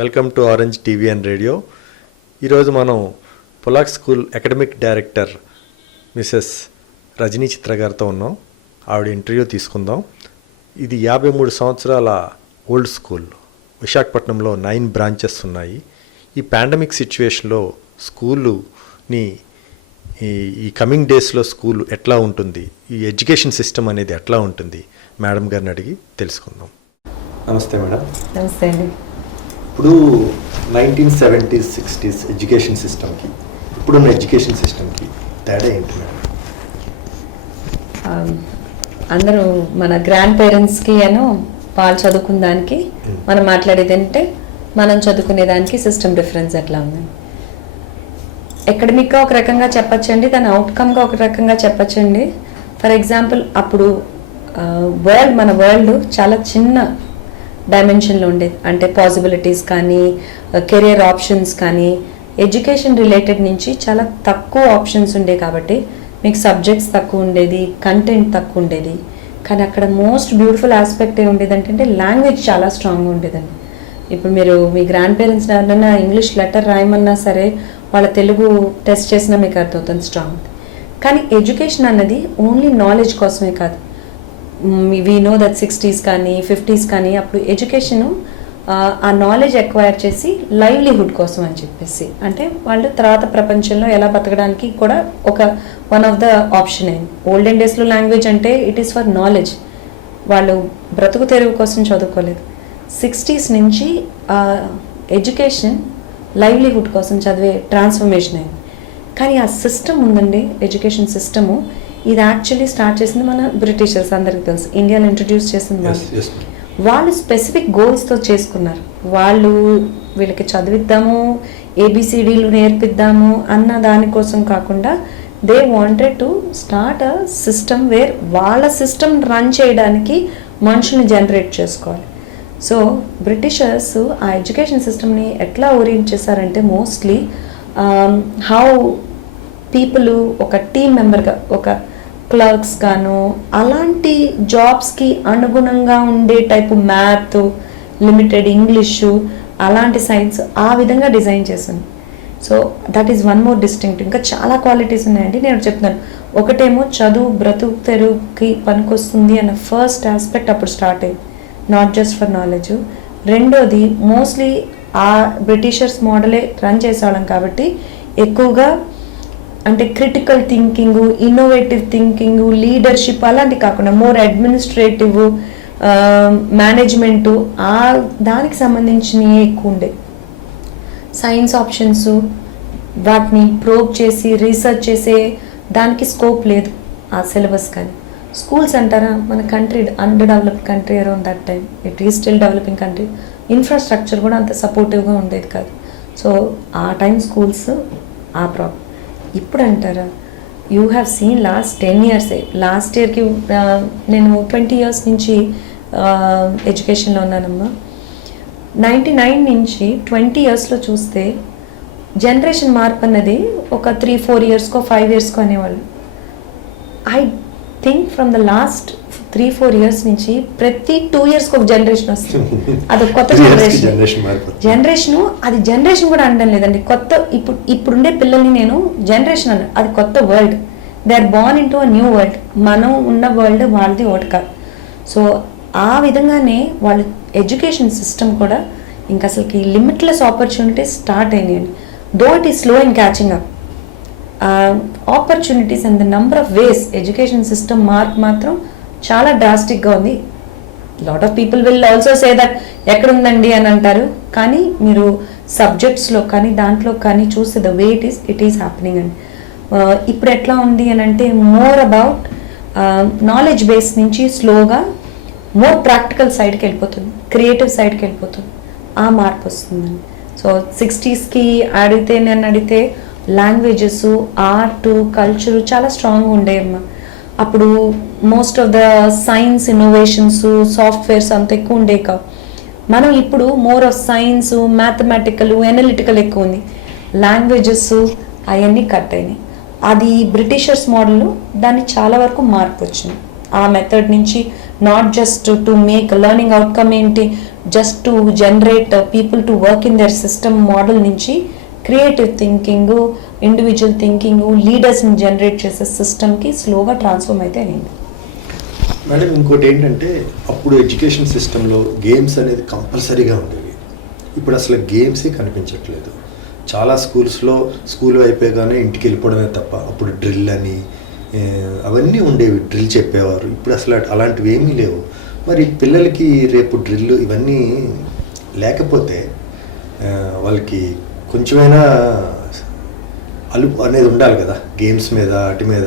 Welcome to orange TV and radio. ఈరోజు మనం Pulak school academic director Mrs Rajani Chitra గారితో ఉన్నాం. ఆవిడ ఇంటర్వ్యూ తీసుకుందాం. ఇది 53 సంవత్సరాల ఓల్డ్ స్కూల్. విశాఖపట్నంలో 9 బ్రాంచెస్ ఉన్నాయి. ఈ పాండమిక్ సిచ్యువేషన్లో స్కూలుని ఈ కమింగ్ డేస్లో స్కూల్ ఎట్లా ఉంటుంది, ఈ ఎడ్యుకేషన్ సిస్టమ్ అనేది ఎట్లా ఉంటుంది, మేడం గారిని అడిగి తెలుసుకుందాం. నమస్తే మేడం. నమస్తే అండి. ఇప్పుడు 1970s 60s ఎడ్యుకేషన్ సిస్టమ్కి ఇప్పుడున్న ఎడ్యుకేషన్ సిస్టమ్కి తేడా ఏంటి మేడం? అందరూ మన గ్రాండ్ పేరెంట్స్కి వాళ్ళు చదువుకున్న దానికి మనం మాట్లాడేది అంటే మనం చదువుకునే దానికి సిస్టమ్ డిఫరెన్స్ ఎట్లా ఉంది. అకాడమిక్గా ఒక రకంగా చెప్పచ్చండి, దాని అవుట్కమ్గా ఒక రకంగా చెప్పచ్చండి. ఫర్ ఎగ్జాంపుల్ అప్పుడు మన వరల్డ్ చాలా చిన్న డైమెన్షన్లో ఉండేది. అంటే పాసిబిలిటీస్ కానీ కెరియర్ ఆప్షన్స్ కానీ ఎడ్యుకేషన్ రిలేటెడ్ నుంచి చాలా తక్కువ ఆప్షన్స్ ఉండేవి. కాబట్టి మీకు సబ్జెక్ట్స్ తక్కువ ఉండేది, కంటెంట్ తక్కువ ఉండేది. కానీ అక్కడ మోస్ట్ బ్యూటిఫుల్ ఆస్పెక్ట్ ఏమి ఉండేదంటే లాంగ్వేజ్ చాలా స్ట్రాంగ్గా ఉండేదండి. ఇప్పుడు మీరు మీ గ్రాండ్ పేరెంట్స్ ఎవరైనా ఇంగ్లీష్ లెటర్ రాయమన్నా సరే వాళ్ళ తెలుగు టెస్ట్ చేసినా మీకు అర్థమవుతుంది స్ట్రాంగ్. కానీ ఎడ్యుకేషన్ అన్నది ఓన్లీ నాలెడ్జ్ కోసమే కాదు. వీ నో దట్ 60s కానీ 50s కానీ అప్పుడు ఎడ్యుకేషను ఆ నాలెడ్జ్ ఎక్వైర్ చేసి లైవ్లీహుడ్ కోసం అని చెప్పేసి, అంటే వాళ్ళు తర్వాత ప్రపంచంలో ఎలా బతకడానికి కూడా వన్ ఆఫ్ ద ఆప్షన్ అయింది. ఓల్డెన్ డేస్లో లాంగ్వేజ్ అంటే ఇట్ ఈస్ ఫర్ నాలెడ్జ్. వాళ్ళు బ్రతుకు తెరువు కోసం చదువుకోలేదు. 60s నుంచి ఎడ్యుకేషన్ లైవ్లీహుడ్ కోసం చదివే ట్రాన్స్ఫర్మేషన్ అయింది. కానీ ఆ సిస్టమ్ ఉందండి, ఎడ్యుకేషన్ సిస్టము, ఇది యాక్చువల్లీ స్టార్ట్ చేసింది మన బ్రిటిషర్స్. అందరికి తెలుసు, ఇండియాలో ఇంట్రడ్యూస్ చేసింది వాళ్ళు స్పెసిఫిక్ గోల్స్తో చేసుకున్నారు. వాళ్ళు వీళ్ళకి చదివిద్దాము, ఏబిసిడీలు నేర్పిద్దాము అన్న దానికోసం కాకుండా they wanted to start a system wear వాళ్ళ సిస్టమ్ రన్ చేయడానికి మనుషుల్ని జనరేట్ చేసుకోవాలి. సో బ్రిటిషర్స్ ఆ ఎడ్యుకేషన్ సిస్టమ్ని ఎట్లా ఓరియంట్ చేశారంటే మోస్ట్లీ హౌ పీపుల్ ఒక టీమ్ మెంబర్గా, ఒక క్లర్క్స్ గాను అలాంటి జాబ్స్కి అనుగుణంగా ఉండే టైపు మ్యాథ్, లిమిటెడ్ ఇంగ్లీషు, అలాంటి సైన్స్ ఆ విధంగా డిజైన్ చేసింది. So that is one more distinct. ఇంకా చాలా క్వాలిటీస్ ఉన్నాయండి, నేను చెప్తున్నాను. ఒకటేమో చదువు బ్రతుకు తెరువుకి పనికొస్తుంది అన్న ఫస్ట్ ఆస్పెక్ట్ అప్పుడు స్టార్ట్ అయ్యింది, నాట్ జస్ట్ ఫర్ నాలెడ్జ్. రెండోది మోస్ట్లీ ఆ బ్రిటిషర్స్ మోడలే రన్ చేసేవాళ్ళం కాబట్టి ఎక్కువగా అంటే critical thinking, innovative thinking, leadership అలాంటివి కాకుండా మోర్ అడ్మినిస్ట్రేటివ్, మేనేజ్మెంటు దానికి సంబంధించినవి ఎక్కువ ఉండే. సైన్స్ ఆప్షన్స్ వాటిని ప్రోబ్ చేసి రీసెర్చ్ చేసే దానికి స్కోప్ లేదు ఆ సిలబస్. కానీ స్కూల్స్ అంటారా, మన country under developed country around that time, it is still developing country. Infrastructure కూడా అంత సపోర్టివ్గా ఉండేది కాదు. సో ఆ టైం స్కూల్స్ ఆ ప్రాబ్లం. ఇప్పుడు అంటారా, you have seen last 10 years. Last ఇయర్కి నేను 20 years నుంచి ఎడ్యుకేషన్లో ఉన్నానమ్మా. 99 నుంచి 20 yearsలో చూస్తే జనరేషన్ మార్పు అన్నది ఒక 3-4 yearsకో 5 yearsకో అనేవాళ్ళు. I think from the last 3-4 years నుంచి ప్రతి 2 yearsకి ఒక జనరేషన్ వస్తుంది. అది కొత్త జనరేషను. అది జనరేషన్ కూడా అనడం లేదండి, కొత్త ఇప్పుడుండే పిల్లల్ని నేను జనరేషన్ అన్నాను. అది కొత్త world. They are born into a new world. మనం ఉన్న వరల్డ్ వాళ్ళది ఒకటి కాదు. సో ఆ విధంగానే వాళ్ళ ఎడ్యుకేషన్ సిస్టమ్ కూడా ఇంకా అసలుకి లిమిట్లెస్ ఆపర్చునిటీస్ స్టార్ట్ అయినాయండి. Though it is slow in catching up opportunities and the number of ways. Education system mark మాత్రం చాలా డ్రాస్టిక్గా ఉంది. Lot of people will also say that ఎక్కడుందండి అని అంటారు. కానీ మీరు సబ్జెక్ట్స్లో కానీ దాంట్లో కానీ చూస్తే the way it is happening అండి. ఇప్పుడు ఎట్లా ఉంది అని అంటే మోర్ అబౌట్ నాలెడ్జ్ బేస్ నుంచి స్లోగా మోర్ ప్రాక్టికల్ సైడ్కి వెళ్ళిపోతుంది, క్రియేటివ్ సైడ్కి వెళ్ళిపోతుంది. ఆ మార్పు వస్తుందండి. సో 60sకి అడిగితే లాంగ్వేజెస్, ఆర్ట్, కల్చరు చాలా స్ట్రాంగ్గా ఉండేవమ్మా. అప్పుడు most of the science innovations, softwares అంత ఎక్కువ ఉండే కావు. మనం ఇప్పుడు more of science, mathematical, analytical ఎక్కువ ఉంది. లాంగ్వేజెస్ అవన్నీ కట్ అయినాయి. అది బ్రిటిషర్స్ మోడల్, దాన్ని చాలా వరకు మార్పు వచ్చింది. ఆ మెథడ్ నుంచి not just to make learning outcome ఏంటి, just to generate people to work in their system model నుంచి క్రియేటివ్ థింకింగ్, ఇండివిజువల్ థింకింగ్, లీడర్స్ని జనరేట్ చేసే సిస్టమ్కి స్లోగా ట్రాన్స్ఫార్మ్ అయితే అయింది. మేడం ఇంకోటి ఏంటంటే అప్పుడు ఎడ్యుకేషన్ సిస్టంలో గేమ్స్ అనేది కంపల్సరీగా ఉండేవి. ఇప్పుడు అసలు గేమ్సే కనిపించట్లేదు. చాలా స్కూల్స్లో స్కూల్ అయిపోయాగానే ఇంటికి వెళ్ళిపోవడమే తప్ప అప్పుడు డ్రిల్ అని అవన్నీ ఉండేవి, డ్రిల్ చెప్పేవారు. ఇప్పుడు అసలు అలాంటివి ఏమీ లేవు. మరి పిల్లలకి రేపు డ్రిల్ ఇవన్నీ లేకపోతే వాళ్ళకి కొంచెమైనా అలుపు అనేది ఉండాలి కదా గేమ్స్ మీద వాటి మీద.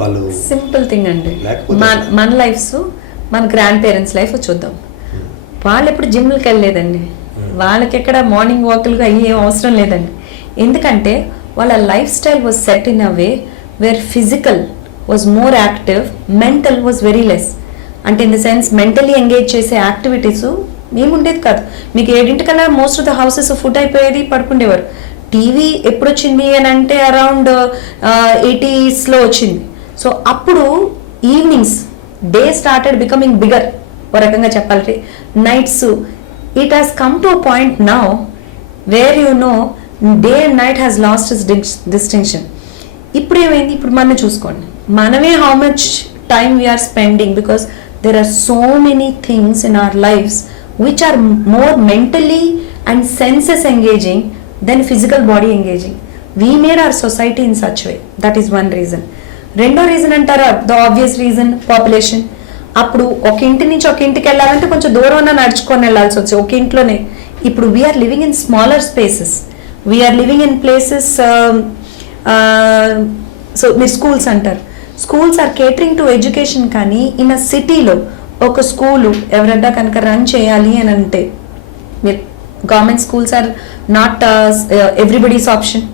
వాళ్ళు సింపుల్ థింగ్ అండి, లేకపోతే మన లైఫ్స్ మన గ్రాండ్ పేరెంట్స్ లైఫ్ చూద్దాం. వాళ్ళు ఎప్పుడు జిమ్లకి వెళ్ళలేదండి, వాళ్ళకి ఎక్కడ మార్నింగ్ వాకులుగా అయ్యే అవసరం లేదండి. ఎందుకంటే వాళ్ళ life style was set in a way where physical was more active, mental was very less. అంటే in the sense mentally engage చేసే యాక్టివిటీస్ మేము ఉండేది కాదు. మీకు 7 most of the houses food అయిపోయేది, పడుకుండేవారు. టీవీ ఎప్పుడు వచ్చింది అని అంటే అరౌండ్ 80s వచ్చింది. సో అప్పుడు evenings they started becoming bigger. ఒక రకంగా చెప్పాలంటే nights it has come to a point now where you know day and night has lost its distinction. ఇప్పుడు ఏమైంది, ఇప్పుడు మనం చూసుకోండి, మనమే how much time we are spending because there are so many things in our lives which are more mentally and senses engaging than physical body engaging. We made our society in such way. That is one reason. రెండో reason అంటారా, the obvious reason population. అప్పుడు ఒక ఇంటి నుంచి ఒక ఇంటికి వెళ్ళాలంటే కొంచెం దూరం నడుచుకొని వెళ్ళాల్సి వచ్చి ఒక ఇంట్లోనే. ఇప్పుడు we are living in smaller spaces, we are living in places. So మీరు స్కూల్స్ అంటారు, schools are catering to education. కానీ ఇన్ అ సిటీలో ఒక స్కూలు ఎవరైనా కనుక రన్ చేయాలి అని అంటే మీరు government schools are not everybody's option.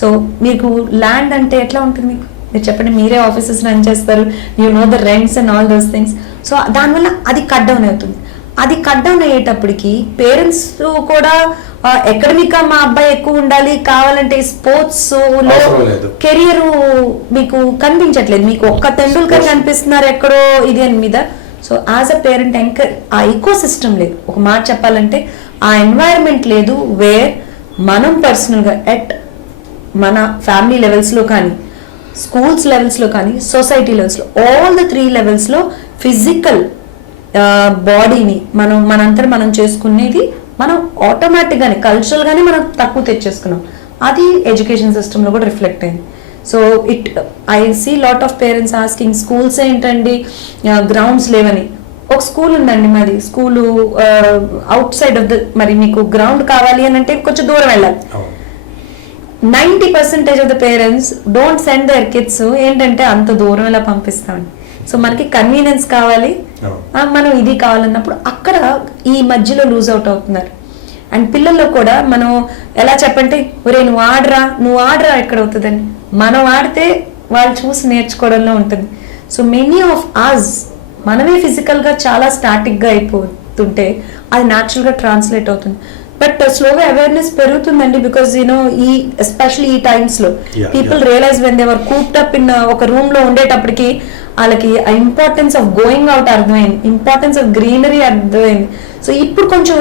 So మీకు ల్యాండ్ అంటే ఎట్లా ఉంటుంది, మీకు మీరు చెప్పండి, మీరే ఆఫీసెస్ రన్ చేస్తారు, you know the rents and all those things. So దానివల్ల అది కట్ డౌన్ అవుతుంది. అది కట్ డౌన్ అయ్యేటప్పటికి పేరెంట్స్ కూడా ఎకడమిక్ మా అబ్బాయి ఎక్కువ ఉండాలి, కావాలంటే స్పోర్ట్స్ లో కెరియర్ మీకు కనిపించట్లేదు, మీకు ఒక్క తెండూల్కర్ కనిపిస్తున్నారు ఎక్కడో ఇది అని మీద. సో యాజ్ అ పేరెంట్ ఆ ఈకో సిస్టమ్ లేదు. ఒక మాట చెప్పాలంటే ఆ ఎన్వైరన్మెంట్ లేదు వేర్ మనం పర్సనల్గా ఎట్ మన ఫ్యామిలీ లెవెల్స్లో కానీ, స్కూల్స్ లెవెల్స్లో కానీ, సొసైటీ లెవెల్స్లో, ఆల్ ద 3 లెవెల్స్లో ఫిజికల్ బాడీని మనంతా మనం చేసుకునేది మనం ఆటోమేటిక్గానే కల్చరల్గానే మనం తక్కువ తెచ్చేసుకున్నాం. అది ఎడ్యుకేషన్ సిస్టంలో కూడా రిఫ్లెక్ట్ అయింది. So I see lot of parents asking schools ఏంటండి గ్రౌండ్స్ లేవని. ఒక స్కూల్ ఉందండి మాది, school outside of the, మరి మీకు గ్రౌండ్ కావాలి అని అంటే కొంచెం దూరం వెళ్ళాలి. 90% of the parents don't send their kids ఏంటంటే అంత దూరం ఎలా పంపిస్తామని. సో మనకి కన్వీనియన్స్ కావాలి, మనం ఇది కావాలన్నప్పుడు అక్కడ ఈ మధ్యలో లూజ్ అవుట్ అవుతున్నారు. అండ్ పిల్లల్లో కూడా మనం ఎలా చెప్పంటే, ఒరే నువ్వు ఆడరా ఎక్కడ అవుతుందని, మనం ఆడితే వాళ్ళు చూసి నేర్చుకోవడంలో ఉంటుంది. సో మెనీ ఆఫ్ అస్ మనమే ఫిజికల్గా చాలా స్టాటిక్గా అయిపోతుంటే అది న్యాచురల్గా ట్రాన్స్లేట్ అవుతుంది. బట్ స్లోగా అవేర్నెస్ పెరుగుతుందండి, బికాస్ యూనో ఈ ఎస్పెషలీ ఈ టైమ్స్లో people realize when they were cooped up in ఒక రూమ్లో ఉండేటప్పటికి వాళ్ళకి ఆ ఇంపార్టెన్స్ ఆఫ్ గోయింగ్ అవుట్ అర్థమైంది, ఇంపార్టెన్స్ ఆఫ్ గ్రీనరీ అర్థమైంది. సో ఇప్పుడు కొంచెం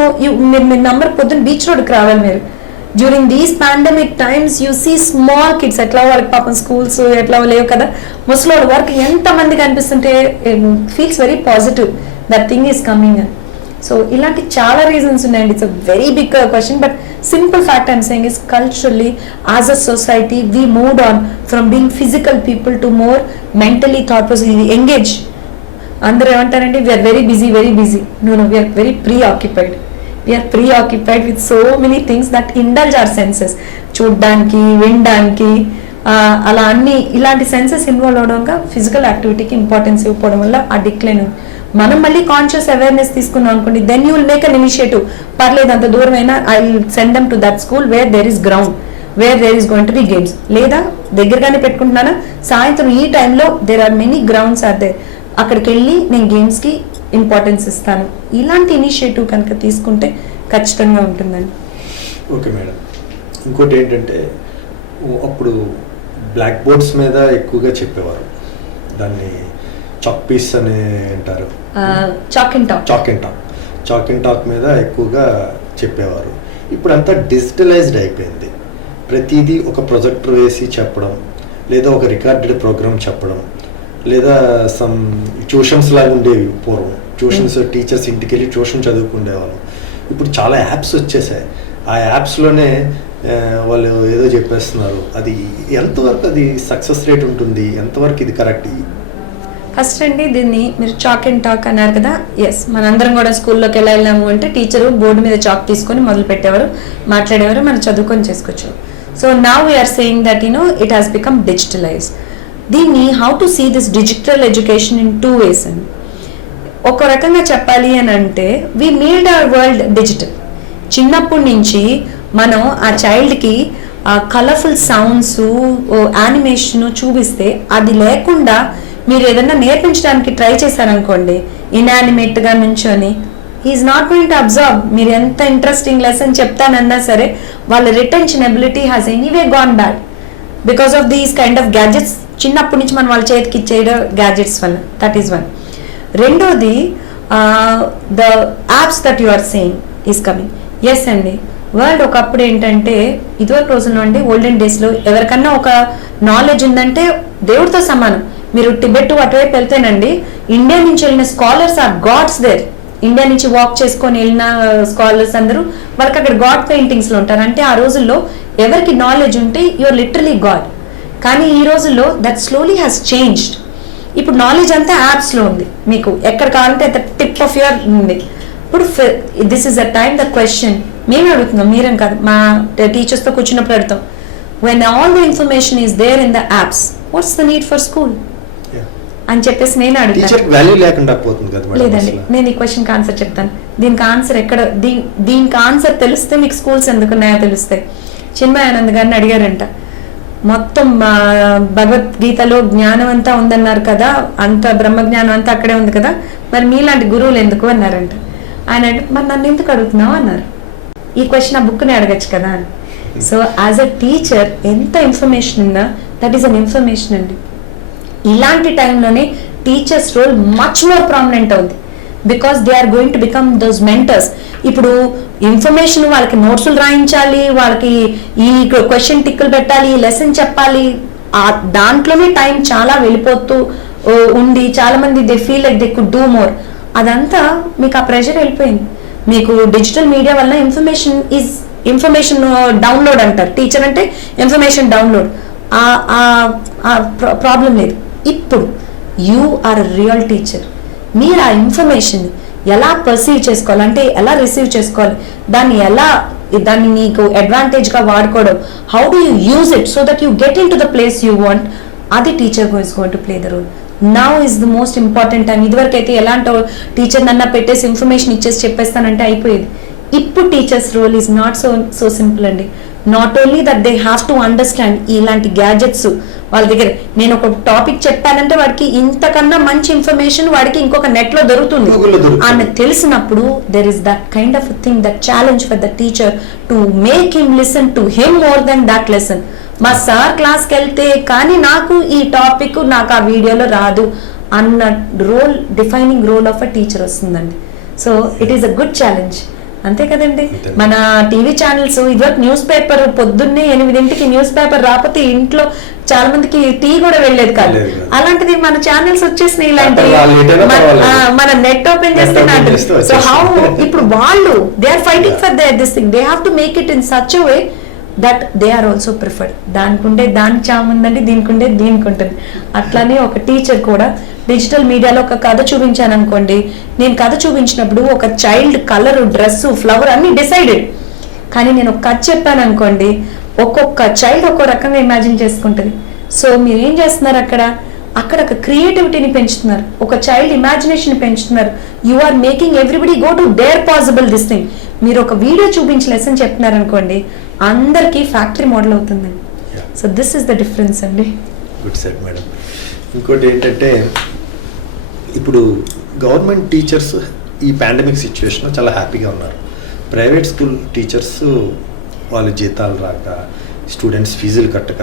మీరు నంబర్ పొద్దున్న బీచ్ రోడ్కి రావాలి మీరు. During these pandemic times you see small kids, ఎట్లా వాళ్ళకి పాపం స్కూల్స్ ఎట్లా లేవు కదా, ముసలోళ్ళ వరకు ఎంతమంది కనిపిస్తుంటే feels very positive that thing is coming. So ఇలాంటి చాలా రీజన్స్ ఉన్నాయండి. It's a very big question, but simple fact I'm saying is culturally as a society we moved on from being physical people to more mentally thought process engage. అందరూ ఏమంటారంటే we are very busy. No, we are very preoccupied. We are preoccupied with so many things that indulge our senses. చూడ్డానికి, వినడానికి, అలా అన్ని ఇలాంటి senses involve అవడంగా physical యాక్టివిటీకి importance ఇవ్వడం వల్ల ఆ డిక్లైన్. మనం మళ్ళీ కాన్షియస్ అవేర్నెస్ తీసుకున్నాం అనుకోండి, then you will make an initiative. పర్లేదు అంత దూరం అయినా I will send them to that school where there is ground, where there is going to be games. లేదా దగ్గరగానే పెట్టుకుంటున్నానా, సాయంత్రం ఈ టైంలో there are many grounds are there, అక్కడికి వెళ్ళి నేను గేమ్స్కి ఇంపార్టెన్స్ ఇస్తాను. ఇలాంటి ఇనిషియేటివ్ కనుక తీసుకుంటే ఖచ్చితంగా ఉంటుందండి. ఓకే మేడం, ఇంకోటి ఏంటంటే అప్పుడు బ్లాక్ బోర్డ్స్ మీద ఎక్కువగా చెప్పేవారు, దాన్ని చాక్ పీస్ అని అంటారు, chalk and talk. Chalk and talk మీద ఎక్కువగా చెప్పేవారు. ఇప్పుడు అంతా డిజిటలైజ్డ్ అయిపోయింది. ప్రతిదీ ఒక ప్రొజెక్టర్ వేసి చెప్పడం, లేదా ఒక రికార్డెడ్ ప్రోగ్రామ్ చెప్పడం, లేదా సమ్ ట్యూషన్స్ లాగా ఉండేవి పూర్వం. ట్యూషన్స్ టీచర్స్ ఇంటికి వెళ్ళి ట్యూషన్ చదువుకునేవాళ్ళం. ఇప్పుడు చాలా యాప్స్ వచ్చేసాయి. ఆ యాప్స్లోనే వాళ్ళు ఏదో చెప్పేస్తున్నారు. అది ఎంతవరకు అది సక్సెస్ రేట్ ఉంటుంది, ఎంతవరకు ఇది కరెక్ట్? ఫస్ట్ అండి, దీన్ని మీరు చాక్ అండ్ టాక్ అన్నారు కదా. ఎస్, మనందరం కూడా స్కూల్లోకి ఎలా వెళ్ళాము అంటే టీచరు బోర్డు మీద చాక్ తీసుకొని మొదలు పెట్టేవారు, మాట్లాడేవారు, మనం చదువుకొని చేసుకోవచ్చు. So now we're saying that it has become digitalize. దీన్ని how to see this digital education in 2 ways అండి. ఒక రకంగా చెప్పాలి అని అంటే we made our world digital. చిన్నప్పటి నుంచి మనం ఆ చైల్డ్కి కలర్ఫుల్ సౌండ్స్, యానిమేషన్ చూపిస్తే అది లేకుండా మీరు ఏదన్నా నేర్పించడానికి ట్రై చేశారనుకోండి, ఇన్యానిమేట్గా నుంచొని, he is not going to observe. మీరు ఎంత ఇంట్రెస్టింగ్ లెసన్ చెప్తానన్నా సరే వాళ్ళ retention ability has anyway gone bad because of these kind of gadgets. చిన్నప్పటి నుంచి మనం వాళ్ళ చేతికి ఇచ్చేయడం గ్యాడ్జెట్స్ వల్ల. That is one. రెండోది, the apps that you are saying is coming. Yes అండి, వరల్డ్ ఒకప్పుడు ఏంటంటే ఇదివరకు రోజుల్లో అండి, ఓల్డెన్ డేస్లో ఎవరికన్నా ఒక నాలెడ్జ్ ఉందంటే దేవుడితో సమానం. మీరు టిబెట్ అటువైపు వెళ్తేనండి, ఇండియా నుంచి వెళ్ళిన scholars are gods there. India నుంచి వాక్ చేసుకొని వెళ్ళిన స్కాలర్స్ అందరూ వాళ్ళకి అక్కడ గాడ్ పెయింటింగ్స్లో ఉంటారు. అంటే ఆ రోజుల్లో ఎవరికి నాలెడ్జ్ ఉంటే యూఆర్ లిటరలీ గాడ్. కానీ ఈ రోజుల్లో దట్ స్లోలీ హ్యాస్ చేంజ్డ్. ఇప్పుడు నాలెడ్జ్ అంతా యాప్స్లో ఉంది. మీకు ఎక్కడ కావాలంటే at the tip of your ఉంది. ఇప్పుడు this is a time the question మేమే అడుగుతున్నాం, మీరేం కాదు, మా టీచర్స్తో కూర్చున్నప్పుడు అడుగుతాం, when all the information is there in the apps, what's the need for school అని చెప్పేసి నేను అడుగుతాను. లేదండి, నేను ఈ క్వశ్చన్కి ఆన్సర్ చెప్తాను. దీనికి ఆన్సర్ ఎక్కడ, దీనికి ఆన్సర్ తెలిస్తే మీకు స్కూల్స్ ఎందుకున్నాయో తెలుస్తాయి. చిన్మయానంద్ గారిని అడిగారంట, మొత్తం భగవద్గీతలో జ్ఞానం అంతా ఉందన్నారు కదా, అంత బ్రహ్మజ్ఞానం అంతా అక్కడే ఉంది కదా, మరి మీలాంటి గురువులు ఎందుకు అన్నారంట. ఆయన మరి నన్ను ఎందుకు అడుగుతున్నావు అన్నారు. ఈ క్వశ్చన్ ఆ బుక్ని అడగచ్చు కదా అని. సో యాజ్ అ టీచర్ ఎంత ఇన్ఫర్మేషన్ ఉన్నా దట్ ఈస్ అన్ ఇన్ఫర్మేషన్ అండి. ఇలాంటి టైంలోనే teachers role much more prominent అవుతుంది because they are going to become those mentors. ఇప్పుడు ఇన్ఫర్మేషన్ వాళ్ళకి నోట్స్లు రాయించాలి, వాళ్ళకి ఈ క్వశ్చన్ టిక్కులు పెట్టాలి, లెసన్ చెప్పాలి, దాంట్లోనే టైం చాలా వెళ్ళిపోతూ ఉంది. చాలా మంది they feel like they could do more. అదంతా మీకు ఆ ప్రెషర్ వెళ్ళిపోయింది. మీకు డిజిటల్ మీడియా వల్ల ఇన్ఫర్మేషన్ డౌన్లోడ్ అంటారు. టీచర్ అంటే ఇన్ఫర్మేషన్ డౌన్లోడ్, ప్రాబ్లం లేదు. ఇప్పుడు యూ ఆర్ రియల్ టీచర్. మీరు ఆ ఇన్ఫర్మేషన్ ఎలా పర్సీవ్ చేసుకోవాలి, అంటే ఎలా రిసీవ్ చేసుకోవాలి, దాన్ని నీకు అడ్వాంటేజ్గా వాడుకోవడం, how do you use it so that you get in to the place you want, అది teacher is going to play the role. Now is the most important time. ఇదివరకు అయితే ఎలాంటి టీచర్ నన్న పెట్టేసి ఇన్ఫర్మేషన్ ఇచ్చేసి చెప్పేస్తానంటే అయిపోయేది. ఇప్పుడు teachers role is not so simple అండి. Not only that they have to understand ఇలాంటి గ్యాడ్జెట్స్ వాళ్ళ దగ్గర. నేను ఒక టాపిక్ చెప్పానంటే వాడికి ఇంతకన్నా మంచి ఇన్ఫర్మేషన్ వాడికి ఇంకొక నెట్ లో దొరుకుతుంది అని తెలిసినప్పుడు there is that kind of thing, that challenge for the teacher to make him listen to him more than that lesson. మా సార్ క్లాస్కి వెళ్తే కానీ నాకు ఈ టాపిక్ నాకు ఆ వీడియోలో రాదు అన్న role, defining role of a teacher వస్తుందండి. So it is a good challenge. అంతే కదండి. మన టీవీ ఛానల్స్ ఇదివరకు న్యూస్ పేపర్ పొద్దున్నే 8 న్యూస్ పేపర్ రాకపోతే ఇంట్లో చాలా మందికి టీ కూడా వెళ్ళేది కాదు. అలాంటిది మన ఛానల్స్ వచ్చేసినాయి. ఇలాంటి మన నెట్ ఓపెన్ చేస్తే సో హౌ ఇప్పుడు వాళ్ళు they are fighting for this thing. They have to make it in such a way that they are also preferred. దానికి చాముందండి, దీనికి ఉంటుంది. అట్లానే ఒక టీచర్ కూడా డిజిటల్ మీడియాలో ఒక కథ చూపించాను అనుకోండి, నేను కథ చూపించినప్పుడు ఒక చైల్డ్ కలర్, డ్రెస్, ఫ్లవర్ అన్ని డిసైడెడ్. కానీ నేను ఒక కథ చెప్పాను అనుకోండి, ఒక్కొక్క చైల్డ్ ఒక్కో రకంగా ఇమాజిన్ చేసుకుంటుంది. సో మీరు ఏం చేస్తున్నారు అక్కడ ఒక క్రియేటివిటీని పెంచుతున్నారు, ఒక చైల్డ్ ఇమాజినేషన్ పెంచుతున్నారు. You are making everybody go to there possible this thing. మీరు ఒక వీడియో చూపించి లెసన్ చెప్తున్నారు అనుకోండి, అందరికీ ఫ్యాక్టరీ మోడల్ అవుతుందండి. So this is the difference అండి. Good set madam. ఇంకోటి ఏంటంటే ఇప్పుడు గవర్నమెంట్ టీచర్స్ ఈ పాండమిక్ సిచ్యువేషన్లో చాలా హ్యాపీగా ఉన్నారు. ప్రైవేట్ స్కూల్ టీచర్స్ వాళ్ళ జీతాలు రాక, స్టూడెంట్స్ ఫీజులు కట్టక,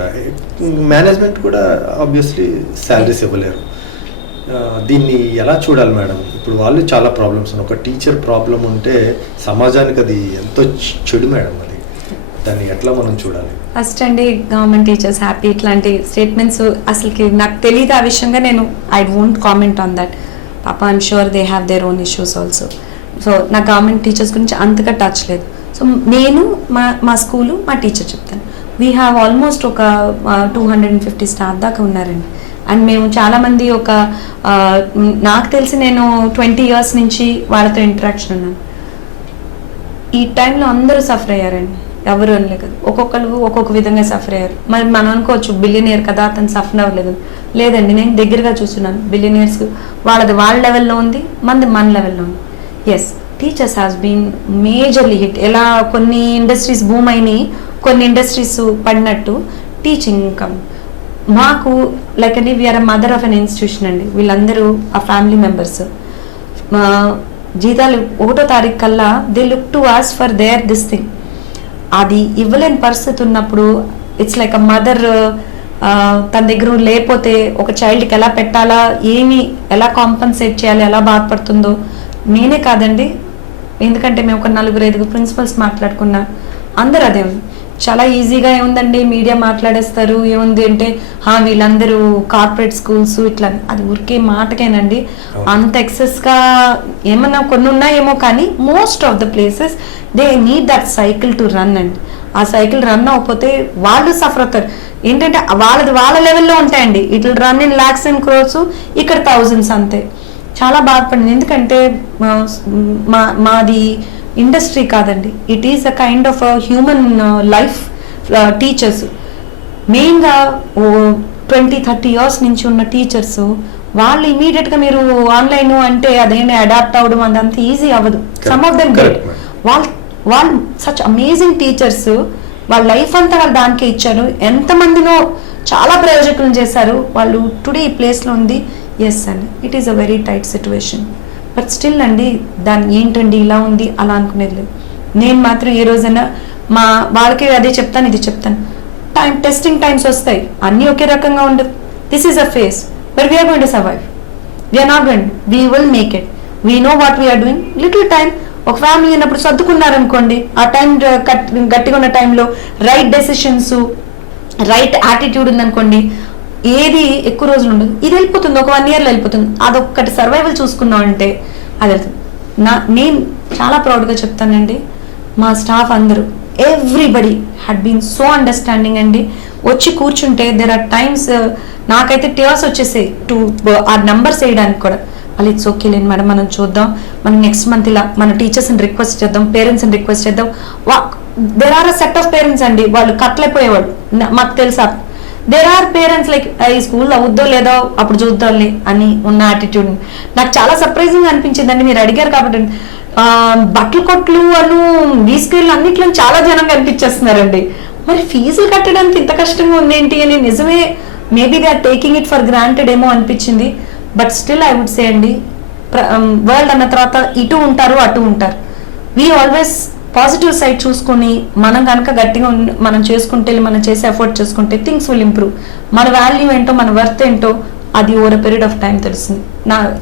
మేనేజ్మెంట్ కూడా ఆబ్వియస్లీ శాలరీస్ ఇవ్వలేరు. దీన్ని ఎలా చూడాలి మేడం? ఇప్పుడు వాళ్ళు చాలా ప్రాబ్లమ్స్ ఉన్నాయి. ఒక టీచర్ ప్రాబ్లం ఉంటే సమాజానికి అది ఎంతో చెడు మేడం. అది దాన్ని ఎట్లా మనం చూడాలి? ఫస్ట్ అండి, గవర్నమెంట్ టీచర్స్ హ్యాపీ ఇట్లాంటి స్టేట్మెంట్స్ అసలుకి నాకు తెలియదు. ఆ విషయంగా నేను I won't comment on that. పాప I'm sure they have their own issues also. So నా గవర్నమెంట్ టీచర్స్ గురించి అంతగా టచ్ లేదు. సో నేను మా స్కూలు మా టీచర్ చెప్తాను. వీ హ్యావ్ ఆల్మోస్ట్ ఒక 250 స్టాఫ్ దాకా ఉన్నారండి. అండ్ మేము చాలామంది నాకు తెలిసి నేను 20 years నుంచి వాళ్ళతో ఇంటరాక్షన్ ఉన్నాను. ఈ టైంలో అందరూ సఫర్ అయ్యారండి, ఎవరు అనలే కదా. ఒక్కొక్కరు ఒక్కొక్క విధంగా సఫర్ అయ్యారు. మరి మనం అనుకోవచ్చు బిలియనియర్ కదా అతను సఫర్ అవ్వలేదు. లేదండి, నేను దగ్గరగా చూస్తున్నాను. బిలియనియర్స్ వాళ్ళ లెవెల్లో ఉంది, మన లెవెల్లో ఉంది. Yes, teachers has been majorly hit. ఎలా కొన్ని ఇండస్ట్రీస్ బూమ్ అయినాయి, కొన్ని ఇండస్ట్రీస్ పడినట్టు టీచింగ్ ఇన్కమ్ మాకు లైక్ అండి we are a mother of an institution అండి. వీళ్ళందరూ ఆ ఫ్యామిలీ మెంబర్స్. జీతాలు 1వ తారీఖు కల్లా they look to us for their this thing. అది ఇవ్వలేని పరిస్థితి ఉన్నప్పుడు ఇట్స్ లైక్ అ మదర్. తన దగ్గర లేకపోతే ఒక చైల్డ్కి ఎలా పెట్టాలా, ఎలా కాంపన్సేట్ చేయాలి, ఎలా బాధపడుతుందో. నేనే కాదండి, ఎందుకంటే మేము ఒక 4-5 ప్రిన్సిపల్స్ మాట్లాడుకున్నా. అందరూ అదే ఉంది. చాలా ఈజీగా ఏముందండి, మీడియా మాట్లాడేస్తారు. ఏముంది అంటే వీళ్ళందరూ కార్పొరేట్ స్కూల్స్ ఇట్లా. అది ఊరికే మాటకేనండి. అంత ఎక్సెస్గా ఏమన్నా కొన్ని ఉన్నాయేమో, కానీ most of the places they need that cycle to run అండి. ఆ సైకిల్ రన్ అవ్వకపోతే వాళ్ళు సఫర్ అవుతారు. ఏంటంటే వాళ్ళ లెవెల్లో ఉంటాయండి. It will run in lakhs and crores, ఇక్కడ thousands అంతే. చాలా బాధపడింది. ఎందుకంటే మాది ఇండస్ట్రీ కాదండి, it is a kind of human life. Teachers మెయిన్గా 20-30 years నుంచి ఉన్న టీచర్స్, వాళ్ళు ఇమీడియట్గా మీరు ఆన్లైన్ అంటే అదేంటి అడాప్ట్ అవ్వడం అదంత ఈజీ అవ్వదు. Some of them great. వాళ్ళు సచ్ అమేజింగ్ టీచర్స్. వాళ్ళ లైఫ్ అంతా వాళ్ళు దానికే ఇచ్చారు. ఎంతమందినో చాలా ప్రయోజకులు చేశారు. వాళ్ళు టుడే ఈ ప్లేస్లో ఉంది. ఎస్ అండి, it is a very tight situation. But still అండి, దాన్ని ఏంటండి ఇలా ఉంది అలా అనుకునేది లేదు. నేను మాత్రం ఏ రోజైనా వాళ్ళకి అదే చెప్తాను, ఇది చెప్తాను. టెస్టింగ్ టైమ్స్ వస్తాయి, అన్నీ ఒకే రకంగా ఉండదు. This is a face but we are going to survive. We are not going, we will make it. We know what we are doing. Little time, ఒక ఫ్యామిలీ అయినప్పుడు సర్దుకున్నారనుకోండి, ఆ టైం గట్టిగా ఉన్న టైంలో రైట్ డెసిషన్స్, రైట్ యాటిట్యూడ్ ఉందనుకోండి, ఏది ఎక్కువ రోజులు ఉండదు. ఇది వెళ్ళిపోతుంది, ఒక 1 yearలో వెళ్ళిపోతుంది. అదొక్కటి సర్వైవల్ చూసుకున్నాం అంటే అది వెళ్తుంది. నేను చాలా ప్రౌడ్గా చెప్తానండి, మా స్టాఫ్ అందరూ everybody had been so understanding అండి. వచ్చి కూర్చుంటే దెర్ ఆర్ టైమ్స్ నాకైతే టీయర్స్ వచ్చేసాయి ఆ నెంబర్స్ వేయడానికి కూడా. వాళ్ళు ఇట్స్ ఓకే లేండి మేడం, మనం చూద్దాం, మనం నెక్స్ట్ మంత్ ఇలా మన టీచర్స్ని రిక్వెస్ట్ చేద్దాం, పేరెంట్స్ని రిక్వెస్ట్ చేద్దాం. There are a set of parents అండి, వాళ్ళు కట్లైపోయేవాళ్ళు. మాకు తెలుసా, దేర్ ఆర్ పేరెంట్స్ లైక్ ఈ స్కూల్ అవుద్దో లేదో అప్పుడు చూద్దాంలే అని ఉన్న యాటిట్యూడ్ నాకు చాలా సర్ప్రైజింగ్ అనిపించిందండి. మీరు అడిగారు కాబట్టి. బట్టల కొట్లు అను వీస్కేళ్ళు అన్నిట్లో చాలా జనం కనిపించేస్తున్నారండి. మరి ఫీజులు కట్టడానికి ఇంత కష్టంగా ఉందేంటి అని నిజమే, maybe they are taking it for granted ఏమో అనిపించింది. But still I would say అండి, వరల్డ్ అన్న తర్వాత ఇటు ఉంటారు అటు ఉంటారు. వీ ఆల్వేస్ పాజిటివ్ సైడ్ చూసుకొని మనం కనుక గట్టిగా మనం చేసుకుంటే, మనం చేసే ఎఫర్ట్ చేసుకుంటే థింగ్స్ విల్ ఇంప్రూవ్. మన వాల్యూ ఏంటో, మన వర్త్ ఏంటో అది over a period of time తెలుస్తుంది.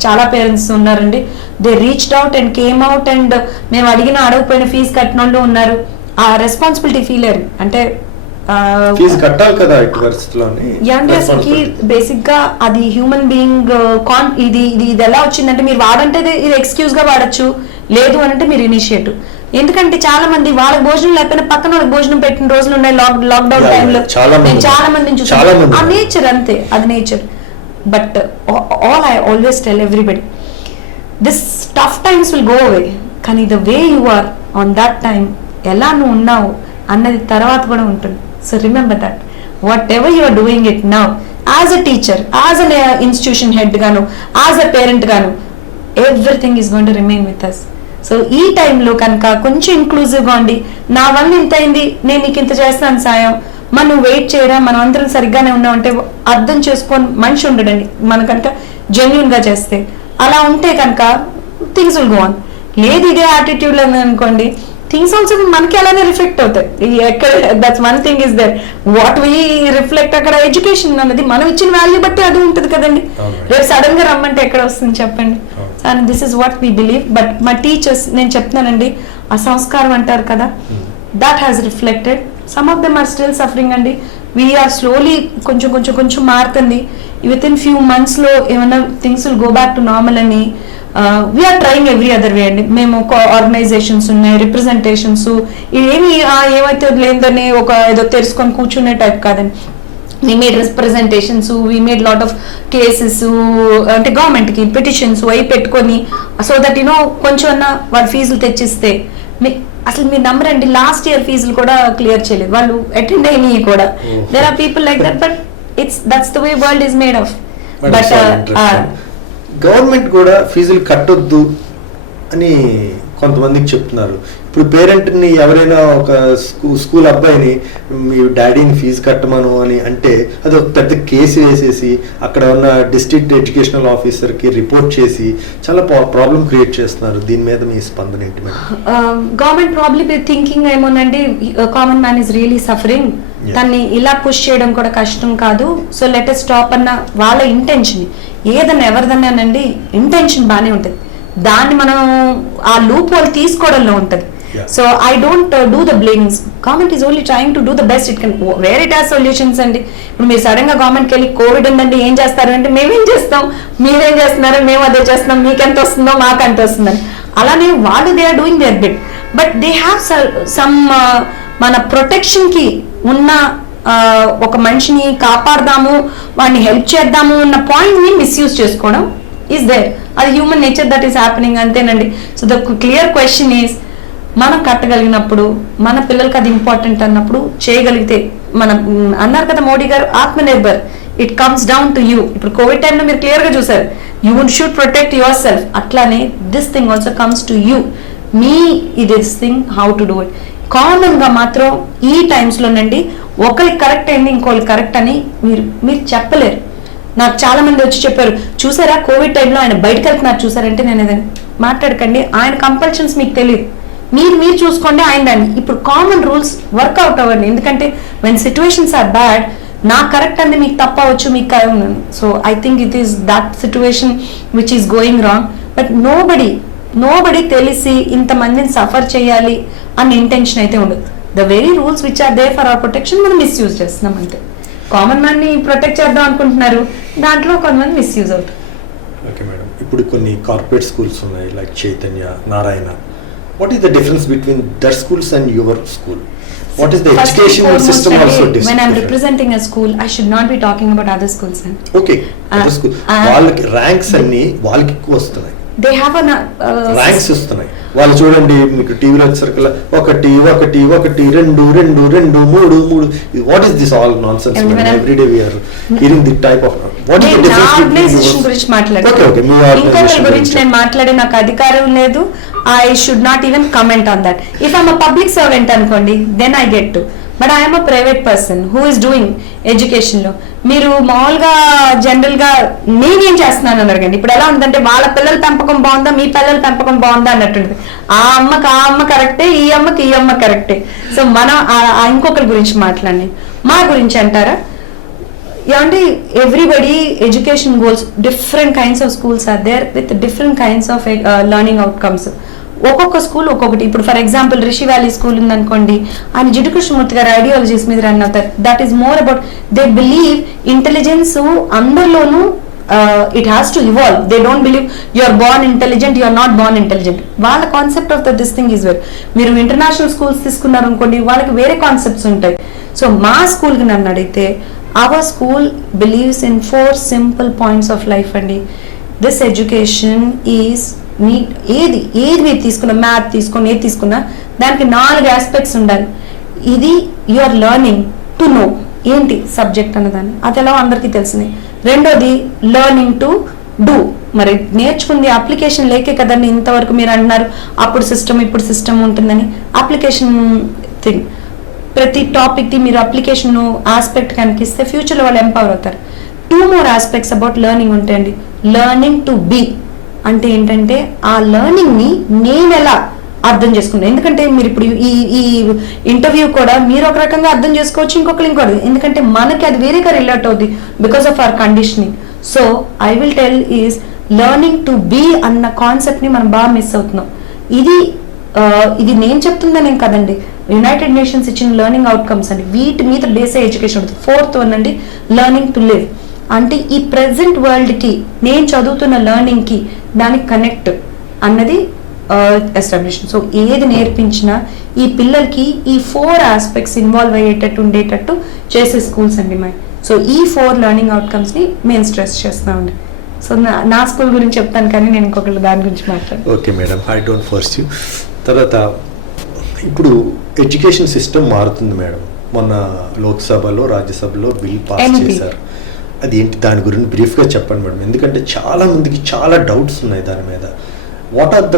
చాలా పేరెంట్స్ ఉన్నారండి, they reached out and came out and మేము అడగపోయిన ఫీజు కట్టిన వాళ్ళు ఉన్నారు. ఆ రెస్పాన్సిబిలిటీ ఫీల్ అయ్యారు. అంటే ఫీజు కట్టాలి కదా ఇటు పరిస్థితుల్లోని. అసలుకి బేసిక్ గా అది హ్యూమన్ బీయింగ్. ఇది ఎలా వచ్చిందంటే, మీరు వాడంటే ఇది ఎక్స్క్యూజ్ గా వాడచ్చు, లేదు అంటే మీరు ఇనిషియేటివ్. ఎందుకంటే చాలా మంది వాళ్ళకి భోజనం లేకపోయినా పక్కన వాళ్ళకి భోజనం పెట్టిన రోజులు ఉన్నాయి. లాక్డౌన్ టైంలో నేను చాలా మందిని చూసాను. ఆ నేచర్ అంతే, అది nature. But all I always tell everybody, this tough times will go away, కానీ the way you are on that time, ఎలా నువ్వు ఉన్నావు అన్నది తర్వాత కూడా ఉంటుంది. So remember that whatever you are doing it now, as a teacher, as an institution head గాను, as a parent గాను, everything is going to remain with us. So ఈ టైంలో కనుక కొంచెం ఇంక్లూజివ్గా ఉండి, నా వల్ల ఇంత అయింది, నేను నీకు ఇంత చేస్తాను సాయం, మనం వెయిట్ చేయరా, మనం అందరం సరిగ్గానే ఉన్నామంటే అర్థం చేసుకొని మనిషి ఉండడండి. మనం కనుక జెన్యున్గా చేస్తే, అలా ఉంటే కనుక థింగ్స్ విల్ గో ఆన్. లేదు ఇదే యాటిట్యూడ్లో అనుకోండి, థింగ్స్ ఆల్సో మనకి అలానే రిఫ్లెక్ట్ అవుతాయి. ఎక్కడ that's one thing is there, what we reflect అక్కడ ఎడ్యుకేషన్ అనేది మనం ఇచ్చిన వాల్యూ బట్టి అది ఉంటుంది కదండి. రేపు సడన్ గా రమ్మంటే ఎక్కడ వస్తుంది చెప్పండి. And this is what we believe. But మా టీచర్స్, నేను చెప్తున్నానండి, ఆ సంస్కారం అంటారు కదా, that has reflected. Some of them are still suffering అండి. We are slowly కొంచెం మారుతుంది. Within few months లో ఏమైనా things will go back to normal అని we're trying every other way అండి. మేము ఆర్గనైజేషన్స్ ఉన్నాయి, రిప్రజెంటేషన్స్, ఏమైతే లేదని ఒక ఏదో తెలుసుకొని కూర్చునే టైప్ కాదండి. we made representations, we made lot of cases, అంటే గవర్నమెంట్ కి పిటిషన్స్ అవి పెట్టుకొని, సో దట్ కొంచెం అన్న వాళ్ళ ఫీజులు తెచ్చిస్తే, అసలు మీరు నమ్మరండి, లాస్ట్ ఇయర్ ఫీజులు కూడా క్లియర్ చేయలేదు వాళ్ళు, అటెండ్ అయినాయి కూడా. There are people like that, but that's the way world is made of. But government కూడా ఫీజులు కట్టొద్దు అని కొంతమందికి చెప్తున్నారు. ఇప్పుడు పేరెంట్ని ఎవరైనా ఒక స్కూల్ అబ్బాయిని మీ డాడీని ఫీజు కట్టమను అని అంటే అది ఒక పెద్ద కేసు వేసేసి అక్కడ ఉన్న డిస్ట్రిక్ట్ ఎడ్యుకేషనల్ ఆఫీసర్కి రిపోర్ట్ చేసి చాలా ప్రాబ్లం క్రియేట్ చేస్తున్నారు. దీని మీద మీ స్పందన ఏంటి మేడం? గవర్నమెంట్ ప్రాబ్లీ థింకింగ్ ఏమోనండి, common man is really suffering, దాన్ని ఇలా పుష్ చేయడం కూడా కష్టం కాదు, సో లెట్ us స్టాప్ అన్న వాళ్ళ ఇంటెన్షన్. ఏదన్నా ఎవరిదన్నానండి ఇంటెన్షన్ బాగానే ఉంటుంది, దాన్ని మనం ఆ లూప్ హోల్ తీసుకోవడంలో ఉంటుంది. So I don't do the blamings. Government is only trying to do the best it can. Where it has solutions అండి. ఇప్పుడు మీరు సడన్ గా గవర్నమెంట్కి వెళ్ళి కోవిడ్ ఉందండి ఏం చేస్తారు అంటే, మేమేం చేస్తాం, మీరేం చేస్తున్నారు, మేము అదే చేస్తున్నాం, మీకెంత వస్తుందో మాకు అంత వస్తుందని. అలానే వాళ్ళు they are doing their bit, but they have some మన ప్రొటెక్షన్ కి ఉన్న ఒక మనిషిని కాపాడదాము, వాడిని హెల్ప్ చేద్దాము అన్న పాయింట్ ని మిస్యూజ్ చేసుకోవడం ఈస్ దేర్. అది human nature, that is happening, అంతేనండి. So the clear question is, మనం కట్టగలిగినప్పుడు, మన పిల్లలకి అది ఇంపార్టెంట్ అన్నప్పుడు చేయగలిగితే, మనం అన్నారు కదా మోడీ గారు, Atmanirbhar, it comes down to you. ఇప్పుడు కోవిడ్ టైంలో మీరు క్లియర్ గా చూసారు, you should protect your self. అట్లానే this thing also comes to you, మీ this thing how to do it. Common గా మాత్రం ఈ టైమ్స్ లోనండి ఒకరికి కరెక్ట్ అయింది ఇంకోరికి కరెక్ట్ అని మీరు చెప్పలేరు. నాకు చాలా మంది వచ్చి చెప్పారు, చూసారా కోవిడ్ టైంలో ఆయన బయటకు వెళ్తున్నారు చూసారంటే, నేను ఏదైనా మాట్లాడకండి, ఆయన కంపల్షన్స్ మీకు తెలియదు, మీరు చూసుకోండి ఆయన దాన్ని. ఇప్పుడు కామన్ రూల్స్ వర్కౌట్ అవ్వండి, ఎందుకంటే వెన్ సిచ్యువేషన్స్ ఆర్ బ్యాడ్, నాకు కరెక్ట్ అంది మీకు తప్పవచ్చు, మీకు so I think it is that situation which is going wrong. But nobody తెలిసి ఇంతమందిని సఫర్ చేయాలి అన్న ఇంటెన్షన్ అయితే ఉండదు. The very rules which are there for our protection మనం మిస్యూజ్ చేస్తున్నాం అంతే. కామన్ మ్యాన్ ని ప్రొటెక్ట్ చేద్దాం అనుకుంటున్నారు, దాంట్లో కొంతమంది మిస్యూజ్ అవుతారు. ఓకే మేడం, ఇప్పుడు కొన్ని కార్పొరేట్ స్కూల్స్ ఉన్నాయి like Chaitanya, Narayana. What is the difference between that schools and your school? What is the educational system also different? When I'm representing a school, I should not be talking about other schools. Okay, other school. వాళ్ళకి ranks అన్ని వాళ్ళకి ఎక్కువ వస్తున్నాయి, they have an ranks వస్తున్నాయి. వాళ్ళు చూడండి మీకు టీవీలో సర్కిల్ ఒకటి ఒకటి ఒకటి రెండు రెండు రెండు మూడు మూడు. What is this all nonsense? Every day we are hearing the type of. What is the difference? Organization గురించి మాట్లాడారు. ఓకే మీ ఆర్గనైజేషన్ గురించి నేను మాట్లాడే నాకు అధికారం లేదు. I should not even comment on that. If I'm a public servant అనుకోండి, then I get to. But I am a private person who is doing education లో. మీరు మామూలుగా జనరల్ గా నేనేం చేస్తున్నాను అని అడగండి. ఇప్పుడు ఎలా ఉందంటే, వాళ్ళ పిల్లల పెంపకం బాగుందా, మీ పిల్లల పెంపకం బాగుందా అన్నట్టుంది. ఆ అమ్మ కరెక్టే, ఈ అమ్మ కరెక్టే. సో మనం ఇంకొకరి గురించి మాట్లాడండి. మా గురించి అంటారా ఏమంటే, everybody education goals, different kinds of schools are there with different kinds of learning outcomes. ఒక్కొక్క స్కూల్ ఒక్కొక్కటి. ఇప్పుడు for example Rishi Valley school ఉందనుకోండి, ఆయన జిడ్డు కృష్ణమూర్తి గారు ఐడియాలజీస్ మీద రన్ అవుతారు. That is more about they believe intelligence అందరిలోనూ it has to evolve. They don't believe you are born intelligent, you are not born intelligent. వాళ్ళ concept of this thing is where. మీరు international schools తీసుకున్నారు అనుకోండి, వాళ్ళకి వేరే concepts ఉంటాయి. So మా స్కూల్కి నన్ను అడిగితే, our school believes in 4 simple points of life అండి. దిస్ ఎడ్యుకేషన్ ఈజ్ ఏది మీరు తీసుకున్నా, మ్యాథ్ తీసుకున్నా, ఏది తీసుకున్నా దానికి 4 ఆస్పెక్ట్స్ ఉండాలి. ఇది you are learning to know ఏంటి సబ్జెక్ట్ అన్నదాన్ని, అది ఎలా అందరికీ తెలిసింది. రెండోది లెర్నింగ్ టు డూ. మరి నేర్చుకుంది అప్లికేషన్ లేకే కదండి ఇంతవరకు మీరు అంటున్నారు అప్పుడు సిస్టమ్ ఇప్పుడు సిస్టమ్ ఉంటుందని. అప్లికేషన్ థింగ్, ప్రతి టాపిక్కి మీరు అప్లికేషన్ ఆస్పెక్ట్ కనిపిస్తే ఫ్యూచర్లో వాళ్ళు ఎంపవర్ అవుతారు. 2 more aspects అబౌట్ లెర్నింగ్ ఉంటాయండి. లెర్నింగ్ టు బీ అంటే ఏంటంటే, ఆ లెర్నింగ్ ని నేను ఎలా అర్థం చేసుకుంటారు. ఎందుకంటే మీరు ఇప్పుడు ఈ ఇంటర్వ్యూ కూడా మీరు ఒక రకంగా అర్థం చేసుకోవచ్చు, ఇంకొకరు ఇంకోటి, ఎందుకంటే మనకి అది వేరేగా రిలేట్ అవుతుంది because of our conditioning. So I will tell is learning to be అన్న కాన్సెప్ట్ని మనం బాగా మిస్ అవుతున్నాం. ఇది నేను చెప్తుందనేం కదండి, యునైటెడ్ నేషన్స్ ఇచ్చిన లెర్నింగ్ అవుట్కమ్స్ అండి, వీటి మీద బేస్ ఎడ్యుకేషన్ ఉంటుంది. 4th వన్ అండి లెర్నింగ్ టు లివ్. అంటే ఈ ప్రెసెంట్ వరల్డ్కి నేను చదువుతున్న లెర్నింగ్కి దానికి కనెక్ట్ అన్నది ఎస్టాబ్లిష్. సో ఏది నేర్పించినా ఈ పిల్లలకి ఈ 4 ఆస్పెక్ట్స్ ఇన్వాల్వ్ అయ్యేటట్టు ఉండేటట్టు చేసే స్కూల్స్ అండి మాది. సో ఈ 4 లెర్నింగ్ అవుట్కమ్స్ని మేము స్ట్రెస్ చేస్తామండి. సో నా స్కూల్ గురించి చెప్తాను, కానీ నేను ఇంకొకళ్ళు దాని గురించి మాట్లాడాను. Okay madam, I don't force you. తర్వాత ఇప్పుడు ఎడ్యుకేషన్ సిస్టమ్ మారుతుంది మేడం. మొన్న లోక్సభలో రాజ్యసభలో బిల్ పాస్ చేశారు. అది ఏంటి, దాని గురించి బ్రీఫ్గా చెప్పండి మేడం, ఎందుకంటే చాలా మందికి చాలా డౌట్స్ ఉన్నాయి దాని మీద. What are the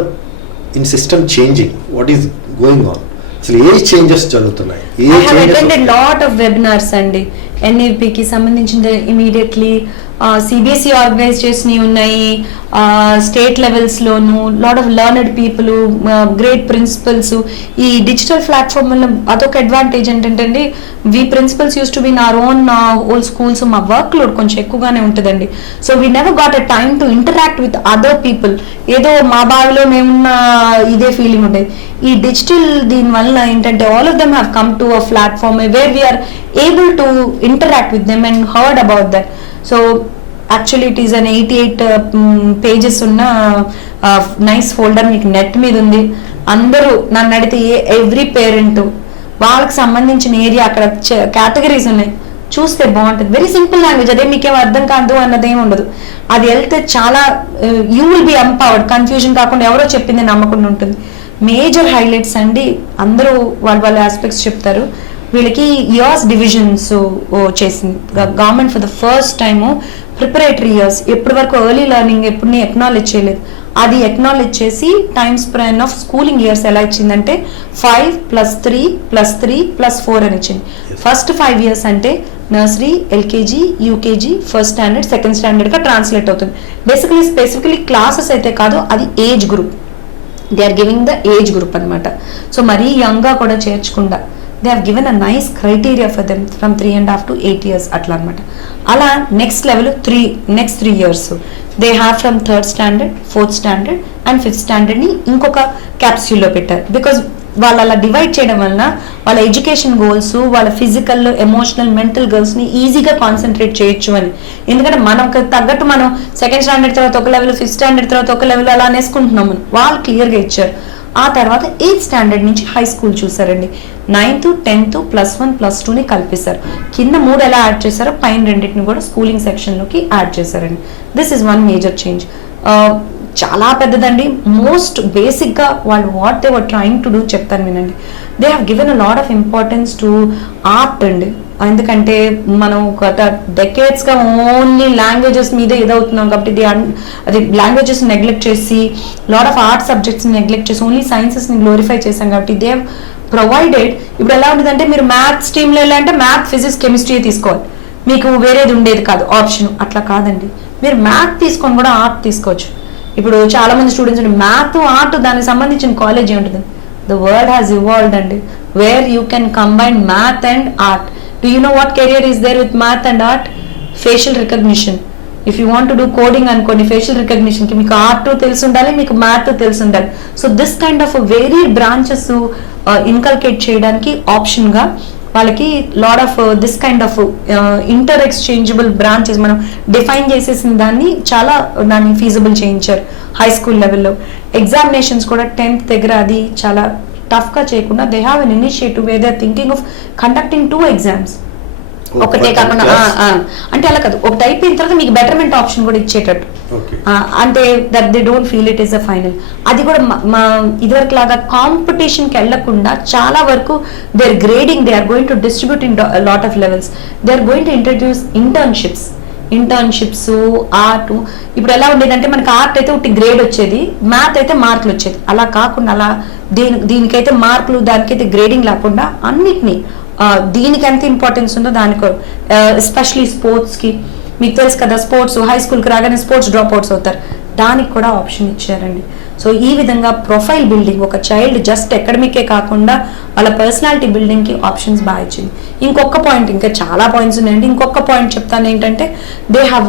in system changing, what is going on, అసలు ఏ చేంజెస్ జరుగుతున్నాయి? లాట్ ఆఫ్ వెబినార్స్ అండి ఎన్ఈపికి సంబంధించిన ఇమీడియట్లీ సిబిఎస్ఈ ఆర్గనైజ్ చేసినవి ఉన్నాయి, స్టేట్ లెవెల్స్లోను lot of learned people, great principals. ఈ డిజిటల్ ప్లాట్ఫామ్ వల్ల అదొక అడ్వాంటేజ్ ఏంటంటే we principals use to be in our own old schools. మా వర్క్ లోడ్ కొంచెం ఎక్కువగానే ఉంటుందండి. So we never got a time to interact with other people. ఏదో మా బావిలో మేమున్న ఇదే ఫీలింగ్ ఉండేది. ఈ డిజిటల్ దీనివల్ల ఏంటంటే all of them have come to a platform where we are able to interact with them and heard about that. So actually it is an 88 pages ఉన్న నైస్ ఫోల్డర్ మీకు నెట్ మీద ఉంది. అందరూ నన్ను అడిగితే ఎవ్రీ పేరెంట్ వాళ్ళకి సంబంధించిన ఏరియా అక్కడ కేటగిరీస్ ఉన్నాయి, చూస్తే బాగుంటుంది. వెరీ సింపుల్ లాంగ్వేజ్, అదే మీకేం అర్థం కాదు అన్నదేం ఉండదు. అది వెళ్తే చాలా you will be empowered, confusion కాకుండా ఎవరో చెప్పింది నమ్మకుండా ఉంటుంది. మేజర్ హైలైట్స్ అండి, అందరూ వాళ్ళ ఆస్పెక్ట్స్ చెప్తారు. వీళ్ళకి ఇయర్స్ డివిజన్స్ చేసింది government for the first time. Preparatory years ఎప్పటి వరకు ఎర్లీ లెర్నింగ్ ఎప్పుడు ఎక్నాలెడ్జ్ చేయలేదు, అది ఎక్నాలెడ్జ్ చేసి time span of schooling years ఎలా ఇచ్చిందంటే 5+3+3+4 అని ఇచ్చింది. ఫస్ట్ 5 years అంటే nursery, LKG, UKG, first standard, second స్టాండర్డ్గా ట్రాన్స్లేట్ అవుతుంది. స్పెసిఫికలీ క్లాసెస్ అయితే కాదు, అది age group. They are giving the age group అనమాట. సో మరీ యంగ్గా కూడా చేర్చకుండా they have given a nice criteria for them from 3.5 to 8 years అట్లా అనమాట. అలా next level next 3 years they have from 3rd standard, 4th standard and 5th standard ని ఇంకొక క్యాప్స్యూల్లో పెట్టారు. బికాజ్ వాళ్ళు అలా డివైడ్ చేయడం వలన వాళ్ళ ఎడ్యుకేషన్ గోల్స్, వాళ్ళ ఫిజికల్, ఎమోషనల్, మెంటల్ గోల్స్ని ఈజీగా కాన్సన్ట్రేట్ చేయొచ్చు అని. ఎందుకంటే మనకు తగ్గట్టు మనం 2nd standard తర్వాత ఒక లెవెల్, 5th standard తర్వాత ఒక లెవెల్ అలా నేర్చుకుంటున్నాం. వాళ్ళు క్లియర్గా ఇచ్చారు. ఆ తర్వాత 8th standard నుంచి హై స్కూల్ చూసారండి. 9th, 10th, +1, +2ని కలిపేశారు. కింద 3 ఎలా యాడ్ చేశారో పైన రెండింటిని కూడా స్కూలింగ్ సెక్షన్లోకి యాడ్ చేశారండి. This is one major change. చాలా పెద్దదండి. మోస్ట్ బేసిక్గా వాళ్ళు what they were trying to do చెప్తాను వినండి. They have given a lot of importance to art అండి. ఎందుకంటే మనం గత డెకేడ్స్గా ఓన్లీ లాంగ్వేజెస్ మీద ఇదవుతున్నాం కాబట్టి అది లాంగ్వేజెస్ నెగ్లెక్ట్ చేసి లాట్ ఆఫ్ ఆర్ట్ సబ్జెక్ట్స్ని నెగ్లెక్ట్ చేసి ఓన్లీ సైన్సెస్ని గ్లోరిఫై చేసాం కాబట్టి దే ప్రొవైడెడ్. ఇప్పుడు ఎలా ఉంటుందంటే మీరు మ్యాథ్స్ స్ట్రీమ్లో వెళ్ళాలంటే మ్యాథ్, ఫిజిక్స్, కెమిస్ట్రీ తీసుకోవాలి, మీకు వేరేది ఉండేది కాదు ఆప్షన్. అట్లా కాదండి, మీరు మ్యాథ్ తీసుకొని కూడా ఆర్ట్ తీసుకోవచ్చు. ఇప్పుడు చాలా మంది స్టూడెంట్స్ మ్యాథ్, ఆర్ట్ దానికి సంబంధించిన కాలేజ్ ఉంటుంది. The world has evolved and where you can combine math and art. Do you know what career is there with math and art? Facial recognition. If you want to do coding అనుకోండి, facial recognition కి మీకు art తెలిసి ఉండాలి, మీకు math తెలిసి ఉండాలి. So this kind of varied branches inculcate చేయడానికి option గా వాళ్ళకి lot of this kind of inter exchangeable branches మనం డిఫైన్ చేసేసిన దాన్ని ఫీజిబుల్ చేయించారు హై స్కూల్ లెవెల్లో. ఎగ్జామినేషన్స్ కూడా 10th దగ్గర అది చాలా టఫ్గా చేయకుండా they have an initiative way they are thinking of conducting 2 exams. ఒకటే కాకుండా అంటే అలా కాదు, ఒకటి అయిపోయిన తర్వాత మీకు బెటర్మెంట్ ఆప్షన్ కూడా ఇచ్చేటట్టు, అంటే that they don't feel it is a final. అది కూడా ఇదివరకు లాగా కాంపిటీషన్కి వెళ్లకుండా చాలా వరకు they are grading, they are going to distribute in lot of levels. They are going to introduce internships, art. ఇప్పుడు ఎలా ఉండేదంటే మనకి ఆర్ట్ అయితే ఒకటి గ్రేడ్ వచ్చేది, మ్యాథ్ అయితే మార్కులు వచ్చేది. అలా కాకుండా అలా దీనికైతే మార్కులు, దానికైతే గ్రేడింగ్ లేకుండా అన్నిటినీ దీనికి ఎంత ఇంపార్టెన్స్ ఉందో దానికి, ఎస్పెషలీ స్పోర్ట్స్కి. మీకు తెలుసు కదా, స్పోర్ట్స్ హై స్కూల్కి రాగానే స్పోర్ట్స్ డ్రాప్ అవుట్స్ అవుతారు, దానికి కూడా ఆప్షన్ ఇచ్చారండి. సో ఈ విధంగా ప్రొఫైల్ బిల్డింగ్, ఒక చైల్డ్ జస్ట్ అకాడమికే కాకుండా వాళ్ళ పర్సనాలిటీ బిల్డింగ్కి ఆప్షన్స్ బాగా ఇచ్చింది. ఇంకొక పాయింట్, ఇంకా చాలా పాయింట్స్ ఉన్నాయండి, ఇంకొక పాయింట్ చెప్తాను ఏంటంటే దే హ్యావ్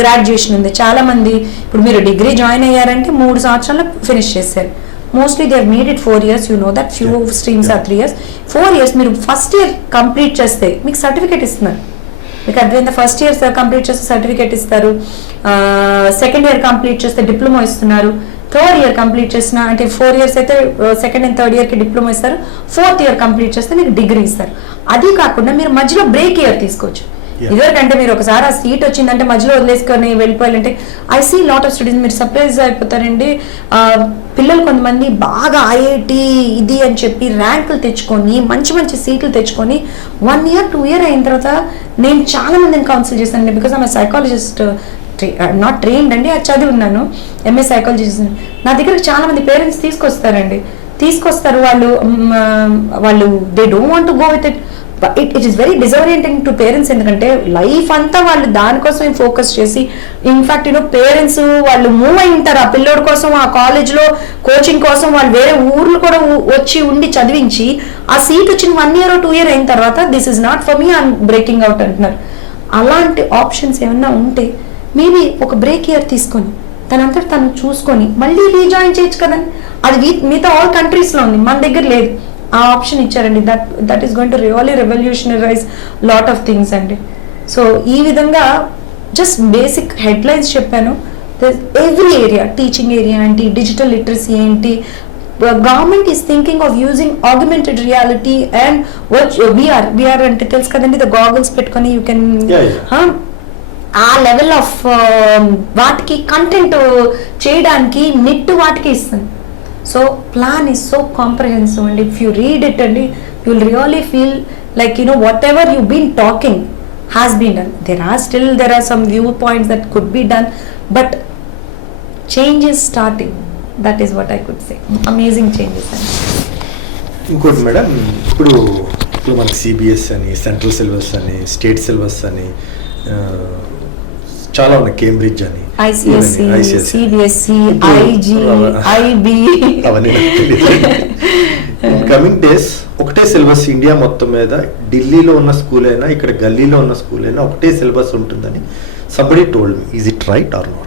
గ్రాడ్యుయేషన్ ఉంది. చాలా మంది ఇప్పుడు మీరు డిగ్రీ జాయిన్ అయ్యారంటే 3 సంవత్సరాలు ఫినిష్ చేశారు. Mostly they made it 4 years. You know that few streams are 3 years. 4 years మీరు ఫస్ట్ ఇయర్ కంప్లీట్ చేస్తే మీకు సర్టిఫికేట్ ఇస్తున్నారు. మీకు అర్థమైందా? ఫస్ట్ ఇయర్ కంప్లీట్ చేస్తే సర్టిఫికేట్ ఇస్తారు, సెకండ్ ఇయర్ కంప్లీట్ చేస్తే డిప్లొమా ఇస్తున్నారు, థర్డ్ ఇయర్ కంప్లీట్ చేసిన అంటే 4 years అయితే సెకండ్ అండ్ థర్డ్ ఇయర్కి డిప్లొమా ఇస్తారు, ఫోర్త్ ఇయర్ కంప్లీట్ చేస్తే మీకు డిగ్రీ ఇస్తారు. అది కాకుండా మీరు మధ్యలో బ్రేక్ ఇయర్ తీసుకోవచ్చు. ఇదివరకంటే మీరు ఒకసారి ఆ సీట్ వచ్చిందంటే మధ్యలో వదిలేసుకొని వెళ్ళిపోయాలంటే I see lot of students, మీరు సర్ప్రైజ్ అయిపోతారండి. పిల్లలు కొంతమంది బాగా ఐఐటి ఇది అని చెప్పి ర్యాంకులు తెచ్చుకొని మంచి మంచి సీట్లు తెచ్చుకొని 1 year 2 year అయిన తర్వాత నేను చాలా మందిని కౌన్సిల్ చేశానండి. Because I'm psychologist, not trained అండి, అది చదివి ఉన్నాను, ఎంఏ సైకాలజీ. నా దగ్గరకు చాలా మంది పేరెంట్స్ తీసుకొస్తారు. వాళ్ళు they don't want to go with it. It is very disorienting to parents. ఎందుకంటే లైఫ్ అంతా వాళ్ళు దానికోసం ఫోకస్ చేసి, ఇన్ఫాక్ట్ పేరెంట్స్ వాళ్ళు మూవ్ అయి ఉంటారు ఆ పిల్లోడి కోసం, ఆ కాలేజ్లో కోచింగ్ కోసం వాళ్ళు వేరే ఊర్లు కూడా వచ్చి ఉండి చదివించి ఆ సీట్ వచ్చిన 1 year or 2 year అయిన తర్వాత this is not for me, I'm breaking out అంటున్నారు. అలాంటి ఆప్షన్స్ ఏమన్నా ఉంటే మేబీ ఒక బ్రేక్ ఇయర్ తీసుకొని తనంతట తను చూసుకొని మళ్ళీ రీజాయిన్ చేయొచ్చు కదండి. అది మిగతా ఆల్ కంట్రీస్లో ఉంది, మన దగ్గర లేదు. ఆ ఆప్షన్ ఇచ్చారండి. That is going to really revolutionarize lot of things అండి. సో ఈ విధంగా జస్ట్ బేసిక్ హెడ్లైన్స్ చెప్పాను. ఎవ్రీ ఏరియా, టీచింగ్ ఏరియా ఏంటి, డిజిటల్ లిటరసీ ఏంటి, government is thinking of using augmented reality and VR అంటే తెలుసు కదండి, ద గాగుల్స్ పెట్టుకొని యూ కెన్ ఆ లెవెల్ ఆఫ్ వాటికి కంటెంట్ చేయడానికి నెట్ వాటికి ఇస్తుంది. So plan is so comprehensive అండి. ఇఫ్ యూ రీడ్ ఇట్ అండి, you will really feel like whatever you been talking has been done. there are some viewpoints that could be done, but change is starting. That is what I could say. Amazing changes అండి. ఇంకోటి madam, ఇప్పుడు మనకి CBS అని, central syllabus అని, state syllabus అని చాలా ఉన్నాయి, Cambridge అని, ICSE, CBSE, IG, IB. అవన్నీ కమింగ్ డేస్ ఒకటే సిలబస్ ఇండియా మొత్తం మీద, ఢిల్లీలో ఉన్న స్కూల్ అయినా ఇక్కడ గల్లీలో ఉన్న స్కూల్ అయినా ఒకటే సిలబస్ ఉంటుందని somebody told me. Is it right or not?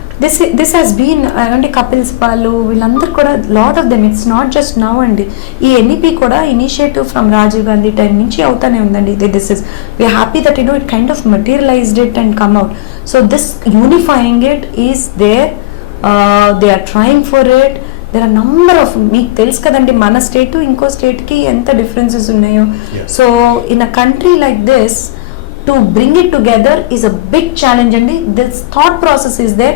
This has been అంటే కపిల్స్ వాళ్ళు వీళ్ళందరూ కూడా lot of them, it's not just now అండి. ఈ ఎన్ఈపీ కూడా initiative from Rajiv Gandhi time నుంచి అవుతానే ఉందండి. This is we are happy that it kind of materialized it and come out. So this unifying it is there, they are trying for it. There are number of, మీకు తెలుసు కదండి మన state ఇంకో స్టేట్కి ఎంత డిఫరెన్సెస్ ఉన్నాయో. So in a country like this to bring it together is a big challenge and this thought process is there.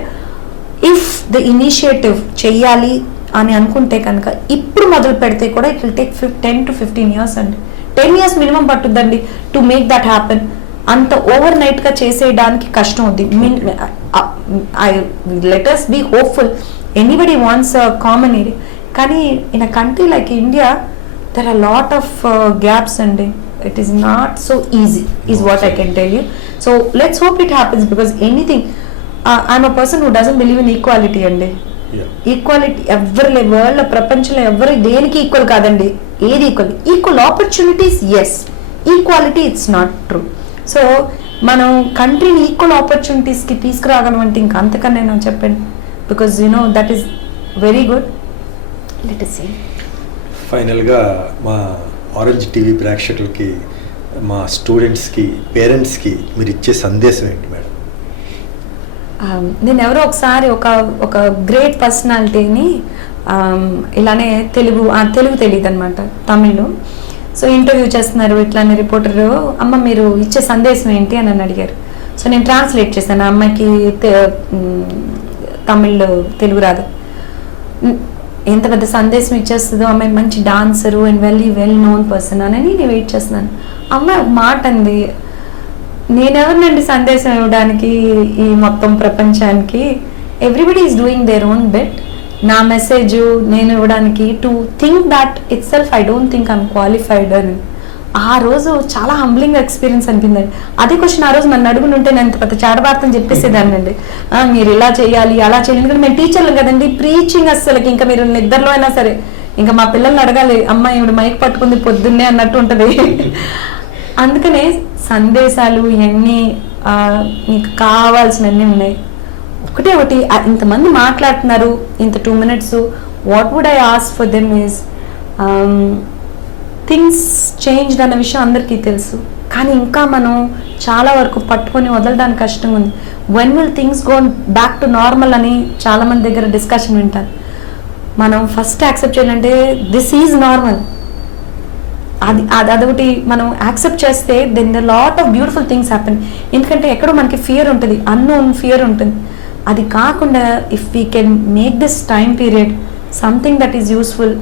If the initiative చెయ్యాలి అని అనుకుంటే కనుక ఇప్పుడు మొదలు పెడితే కూడా it will take 10 to 15 years అండి. 10 years మినిమం పట్టుద్దండి టు మేక్ దట్ హ్యాపెన్. అంత ఓవర్ నైట్గా చేసేయడానికి కష్టం అవుద్ది. Let us be hopeful. Anybody wants a common area. కానీ in a country like India there are a lot of gaps అండి. It is not so easy is what I can tell you. So let's hope it happens, because anything, I'm a person who doesn't believe in equality andi. Equality every world ప్రపంచంలో ఎవరు దేనికి equal కాదండి. ఏది equal opportunities, yes. Equality it's not true. So మనం కంట్రీని equal ఆపర్చునిటీస్కి తీసుకురాగలం అంటే ఇంకా అంతకన్నా నేను చెప్పండి, because that is very good. Let us see. ఫైనల్గా మా ఆరెంజ్ టీవీ ప్రేక్షకులకి, మా స్టూడెంట్స్కి, పేరెంట్స్కి మీరు ఇచ్చే సందేశం ఏంటి మేడం? నేను ఎవరో ఒకసారి ఒక గ్రేట్ పర్సనాలిటీని ఇలానే తెలుగు తెలియదు అనమాట, తమిళ్లో. సో ఇంటర్వ్యూ చేస్తున్నారు ఇట్లానే రిపోర్టరు, అమ్మ మీరు ఇచ్చే సందేశం ఏంటి అని అడిగారు. సో నేను ట్రాన్స్లేట్ చేశాను. ఆ అమ్మాయికి తమిళ్ తెలుగు రాదు. ఎంత పెద్ద సందేశం ఇచ్చేస్తుందో, అమ్మాయి మంచి dancer and well known person అని నేను వెయిట్ చేస్తున్నాను. అమ్మాయి ఒక మాట అంది, నేనెవరినండి సందేశం ఇవ్వడానికి ఈ మొత్తం ప్రపంచానికి, everybody is doing their own bet. నా మెసేజ్ నేను ఇవ్వడానికి to think that it self I don't think I'm qualified అని. ఆ రోజు చాలా హంబ్లింగ్ ఎక్స్పీరియన్స్ అనిపిందండి. అదే క్వశ్చన్ ఆ రోజు నన్ను అడుగుని ఉంటే నేను పెద్ద చాటభారతం చెప్పేసేదాన్ని అండి. మీరు ఇలా చేయాలి అలా చేయాలి, ఎందుకంటే మేము టీచర్లు కదండి, ప్రీచింగ్ అస్సలకి ఇంకా మీరు నిద్రలో అయినా సరే ఇంకా మా పిల్లల్ని అడగాలి, అమ్మ ఈవిడ మైక్ పట్టుకుంది పొద్దున్నే అన్నట్టు ఉంటుంది. అందుకనే సందేశాలు ఇవన్నీ మీకు కావాల్సినవన్నీ ఉన్నాయి. ఒకటి ఇంతమంది మాట్లాడుతున్నారు, ఇంత 2 minutes, what would I ask for them is things changed అన్న విషయం అందరికీ తెలుసు, కానీ ఇంకా మనం చాలా వరకు పట్టుకొని వదలడానికి కష్టంగా ఉంది. When will things go back to normal అని చాలామంది దగ్గర డిస్కషన్ వింటాను. మనం ఫస్ట్ యాక్సెప్ట్ చేయాలంటే దిస్ ఈజ్ నార్మల్. అదొకటి మనం యాక్సెప్ట్ చేస్తే then the lot of beautiful things happen. ఎందుకంటే ఎక్కడో మనకి ఫియర్ ఉంటుంది, అన్నోన్ ఫియర్ ఉంటుంది. అది కాకుండా if we can make this time period something that is useful,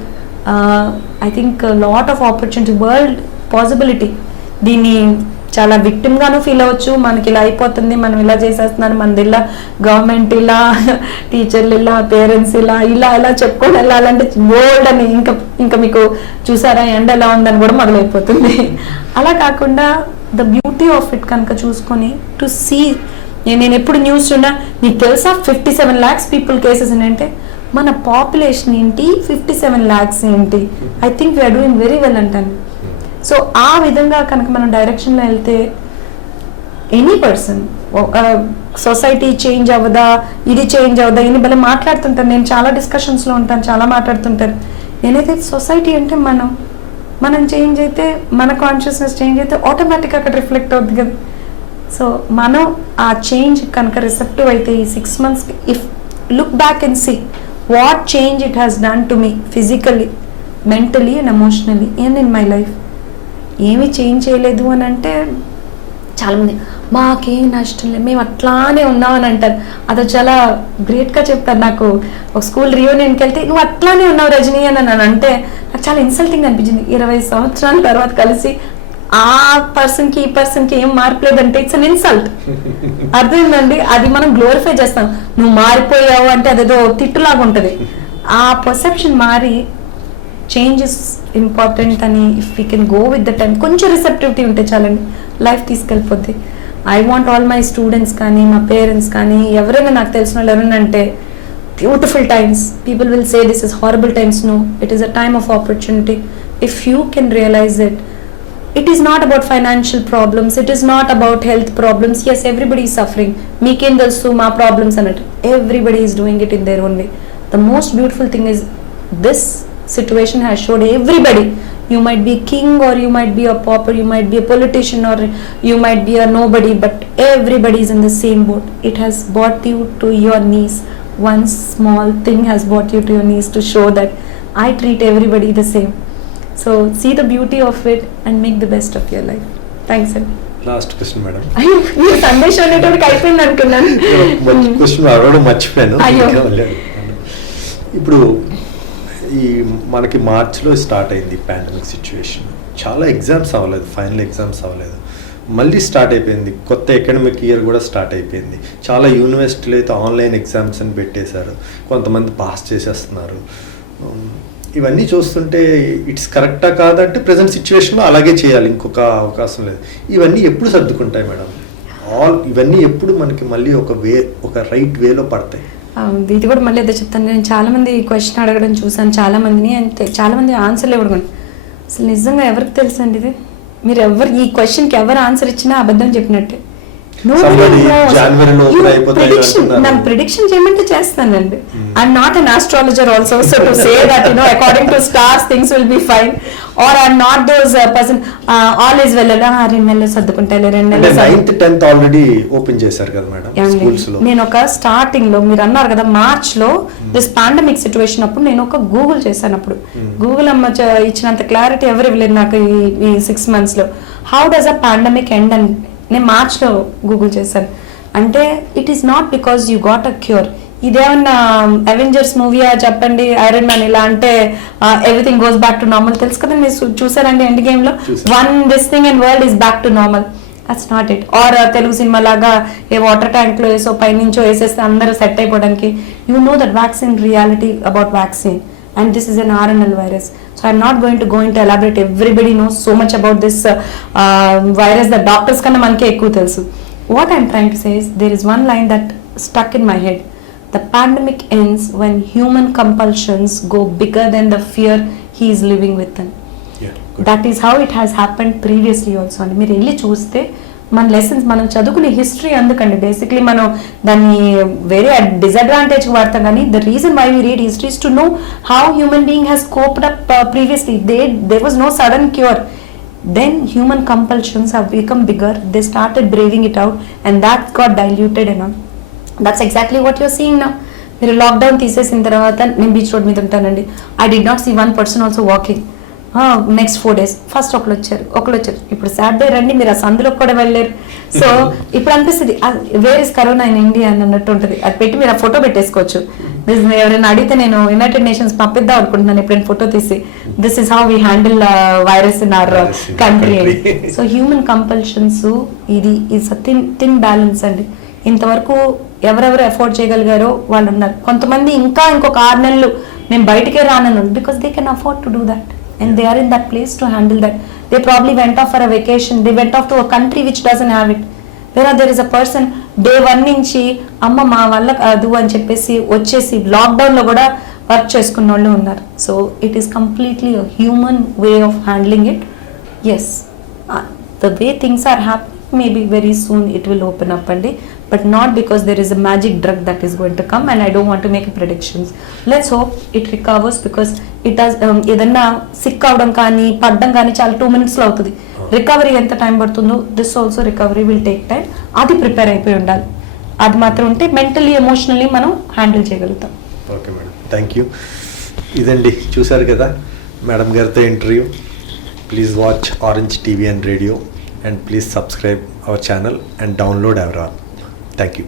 I think lot of opportunity, world possibility. దీన్ని చాలా విక్టిమ్గాను ఫీల్ అవ్వచ్చు, మనకి ఇలా అయిపోతుంది, మనం ఇలా చేసేస్తున్నారు, మనది ఇలా గవర్నమెంట్ ఇలా, టీచర్లు ఇలా, పేరెంట్స్ ఇలా ఇలా ఇలా చెప్పుకొని వెళ్ళాలంటే వరల్డ్ అని ఇంకా మీకు చూసారా ఎండ ఎలా ఉందని కూడా మొదలైపోతుంది. అలా కాకుండా ద బ్యూటీ ఆఫ్ ఇట్ కనుక చూసుకొని టు సీ, నేను ఎప్పుడు న్యూస్ చూడా, మీకు తెలుసా 57 lakhs పీపుల్ కేసెస్ అంటే మన పాపులేషన్ ఏంటి, 57 lakhs ఏంటి, I think we are doing very well అంటాను. సో ఆ విధంగా కనుక మనం డైరెక్షన్లో వెళ్తే ఎనీ పర్సన్, సొసైటీ చేంజ్ అవ్వదా, ఇది చేంజ్ అవ్వదా, ఇన్ని భలే మాట్లాడుతుంటాను. నేను చాలా డిస్కషన్స్లో ఉంటాను, చాలా మాట్లాడుతుంటాను. నేనైతే సొసైటీ అంటే మనం చేంజ్ అయితే, మన కాన్షియస్నెస్ చేంజ్ అయితే ఆటోమేటిక్గా అక్కడ రిఫ్లెక్ట్ అవుతుంది కదా. సో మనం ఆ చేంజ్ కనుక రిసెప్టివ్ అయితే ఈ 6 months, if look back and see what change it has done to me physically, mentally and emotionally and in my life. ఏమి చేంజ్ చేయలేదు అని అంటే చాలామంది మాకేం నష్టం లేదు, మేము అట్లానే ఉన్నామని అంటారు. అది చాలా గ్రేట్గా చెప్తారు. నాకు ఒక స్కూల్ రియూనియన్కి వెళ్తే నువ్వు అట్లానే ఉన్నావు రజనీ అని అంటే నాకు చాలా ఇన్సల్టింగ్ అనిపించింది. 20 సంవత్సరాల తర్వాత కలిసి ఆ పర్సన్కి ఈ పర్సన్కి ఏం మార్పు లేదంటే ఇట్స్ అన్ ఇన్సల్ట్. అర్థమైందండి? అది మనం గ్లోరిఫై చేస్తాం. నువ్వు మారిపోయావు అంటే అదేదో తిట్టులాగా ఉంటుంది. ఆ పర్సెప్షన్ మారి చేంజ్ ఇస్ ఇంపార్టెంట్ అని if we can go with the time, కొంచెం రిసెప్టివిటీ ఉంటే చాలండి, లైఫ్ తీసుకెళ్ళిపోద్ది. I want all my students కానీ మా పేరెంట్స్ కానీ ఎవరైనా నాకు తెలిసిన వాళ్ళు ఎవరైనా అంటే beautiful times, people will say this is horrible times. No, it is a time of opportunity. If you can realize it, it is not about financial problems, it is not about health problems. Yes, everybody is suffering, meekin dalsu ma problems anattu, everybody is doing it in their own way. The most beautiful thing is this situation has showed everybody, you might be king or you might be a pauper, you might be a politician or you might be a nobody, but everybody is in the same boat. It has brought you to your knees. One small thing has brought you to your knees to show that I treat everybody the same. So see the beauty of it and make the best of your life. Thanks sir. Last question madam. ఈ సందేశం అనేటువంటి అయిపోయింది అనుకున్నాను. Question అడగడం మర్చిపోయాను. ఇప్పుడు ఈ మనకి మార్చ్లో స్టార్ట్ అయింది పాండమిక్ సిచ్యువేషన్. చాలా ఎగ్జామ్స్ అవ్వలేదు, ఫైనల్ ఎగ్జామ్స్ అవ్వలేదు, మళ్ళీ స్టార్ట్ అయిపోయింది. కొత్త అకాడమిక్ ఇయర్ కూడా స్టార్ట్ అయిపోయింది. చాలా యూనివర్సిటీలు అయితే ఆన్లైన్ ఎగ్జామ్స్ అని పెట్టేశారు, కొంతమంది పాస్ చేసేస్తున్నారు. ఇవన్నీ చూస్తుంటే ఇట్స్ కరెక్టా కాదంటే ప్రజెంట్ సిచ్యువేషన్లో అలాగే చేయాలి, ఇంకొక అవకాశం లేదు. ఇవన్నీ ఎప్పుడు సర్దుకుంటాయి మేడం? ఇవన్నీ ఎప్పుడు మనకి మళ్ళీ ఒక రైట్ వేలో పడతాయి? ఇది కూడా మళ్ళీ అదే చెప్తాను. నేను చాలామంది క్వశ్చన్ అడగడం చూసాను, చాలామందిని, అంతే చాలామంది ఆన్సర్లు ఇవ్వడం. అసలు నిజంగా ఎవరికి తెలుసు అండి ఇది? మీరు ఈ క్వశ్చన్కి ఎవరు ఆన్సర్ ఇచ్చినా అబద్ధం చెప్పినట్టే. నన్ను ప్రిడిక్షన్ చేయమంటే చేస్తానండి. I'm not an astrologer also, so to say that according to stars things will be fine, or I'm not those person all is well. 2 నెలలు సర్దుకుంటాయి, 2 నెలలు. 9th 10th ఆల్రెడీ ఓపెన్ చేశారు కదా మేడం స్కూల్స్ లో. నేను ఒక starting లో మీరు అన్నారు కదా మార్చ్ లో దిస్ పాండమిక్ సిచ్యువేషన్ అప్పుడు నేను ఒక గూగుల్ చేశాను. అప్పుడు గూగుల్ అమ్మ ఇచ్చినంత క్లారిటీ ఎవరు ఇవ్వలేదు నాకు ఈ 6 months లో. How does a pandemic end అని నేను మార్చ్లో గూగుల్ చేశాను. అంటే it is not because you got a cure. ఇదేమన్నా అవెంజర్స్ మూవీయా చెప్పండి, ఐరన్ మ్యాన్ ఇలా అంటే everything goes back to normal. తెలుసు కదా, మీరు చూసారండి ఎండ్ గేమ్ లో, one this thing and world is back to normal. That's not it. Or Telugu సినిమా లాగా ఏ వాటర్ ట్యాంక్ లో వేసో పైనుంచో వేసేస్తే అందరూ సెట్ అయిపోవడానికి. You know that vaccine reality about vaccine. and this is an RNL virus. So I'm not going to go into elaborate. Everybody knows so much about this virus that doctors kanna manke ekku telusu. What I'm trying to say is there is one line that stuck in my head. The pandemic ends when human compulsions go bigger than the fear he is living with them. That is how it has happened previously also అండి. మీరు వెళ్ళి చూస్తే మన lessons మనం చదువుకునే history అందుకండి basically మనం దాన్ని వేరే డిసడ్వాంటేజ్ వాడతాం, కానీ the reason why we read history is to know how human being has coped up previously. There was no sudden cure. Then human compulsions have become bigger. They started braving it out and that got diluted and all. That's exactly what you're seeing now. మీరు lockdown తీసేసిన తర్వాత నేను beach road మీద ఉంటానండి. I did not see one person also walking. Next 4 days first ఒకళ్ళు వచ్చారు. ఇప్పుడు Saturday రండి, మీరు ఆ సందులోకి కూడా వెళ్ళారు. సో ఇప్పుడు అనిపిస్తుంది where is corona in India అని అన్నట్టు ఉంటుంది. అది పెట్టి మీరు ఆ ఫోటో పెట్టేసుకోవచ్చు. ఎవరైనా అడిగితే నేను యునైటెడ్ నేషన్స్ పంపిద్దాం అనుకుంటున్నాను ఎప్పుడైనా ఫోటో తీసి. This is how we handle virus in our country. So human compulsions ఇది థిన్ బ్యాలెన్స్ అండి. ఇంతవరకు ఎవరెవరు అఫోర్డ్ చేయగలిగారో వాళ్ళు ఉన్నారు. కొంతమంది ఇంకా ఇంకొక 6 నెలలు నేను బయటకే రానను because they can afford to do that. And they are in that place to handle that. They probably went off for a vacation. They went off to a country which doesn't have it. Whereas there is a person day 1 నుంచి అమ్మ మా వల్ల కాదు అని చెప్పేసి వచ్చేసి లాక్డౌన్లో కూడా వర్క్ చేసుకున్న వాళ్ళు ఉన్నారు. So it is completely a human way of handling it. Yes, the way things are happy maybe very soon it will open up andi, but not because there is a magic drug that is going to come, and I don't want to make predictions. Let's hope it recovers because it does. ఏదన్నా sick అవడం కానీ పడ్డం కానీ చాలా 2 minutes లో అవుతుంది. Recovery ఎంత time పడుతుందో this also recovery will take time. అది ప్రిపేర్ అయిపోయి ఉండాలి. అది మాత్రం ఉంటే మెంటలీ ఎమోషనల్లీ మనం హ్యాండిల్ చేయగలుగుతాం. Okay madam, thank you. ఇదండి చూసారు కదా మేడం గారితో interview. Please watch orange TV and radio and please subscribe our channel and download our app. Thank you.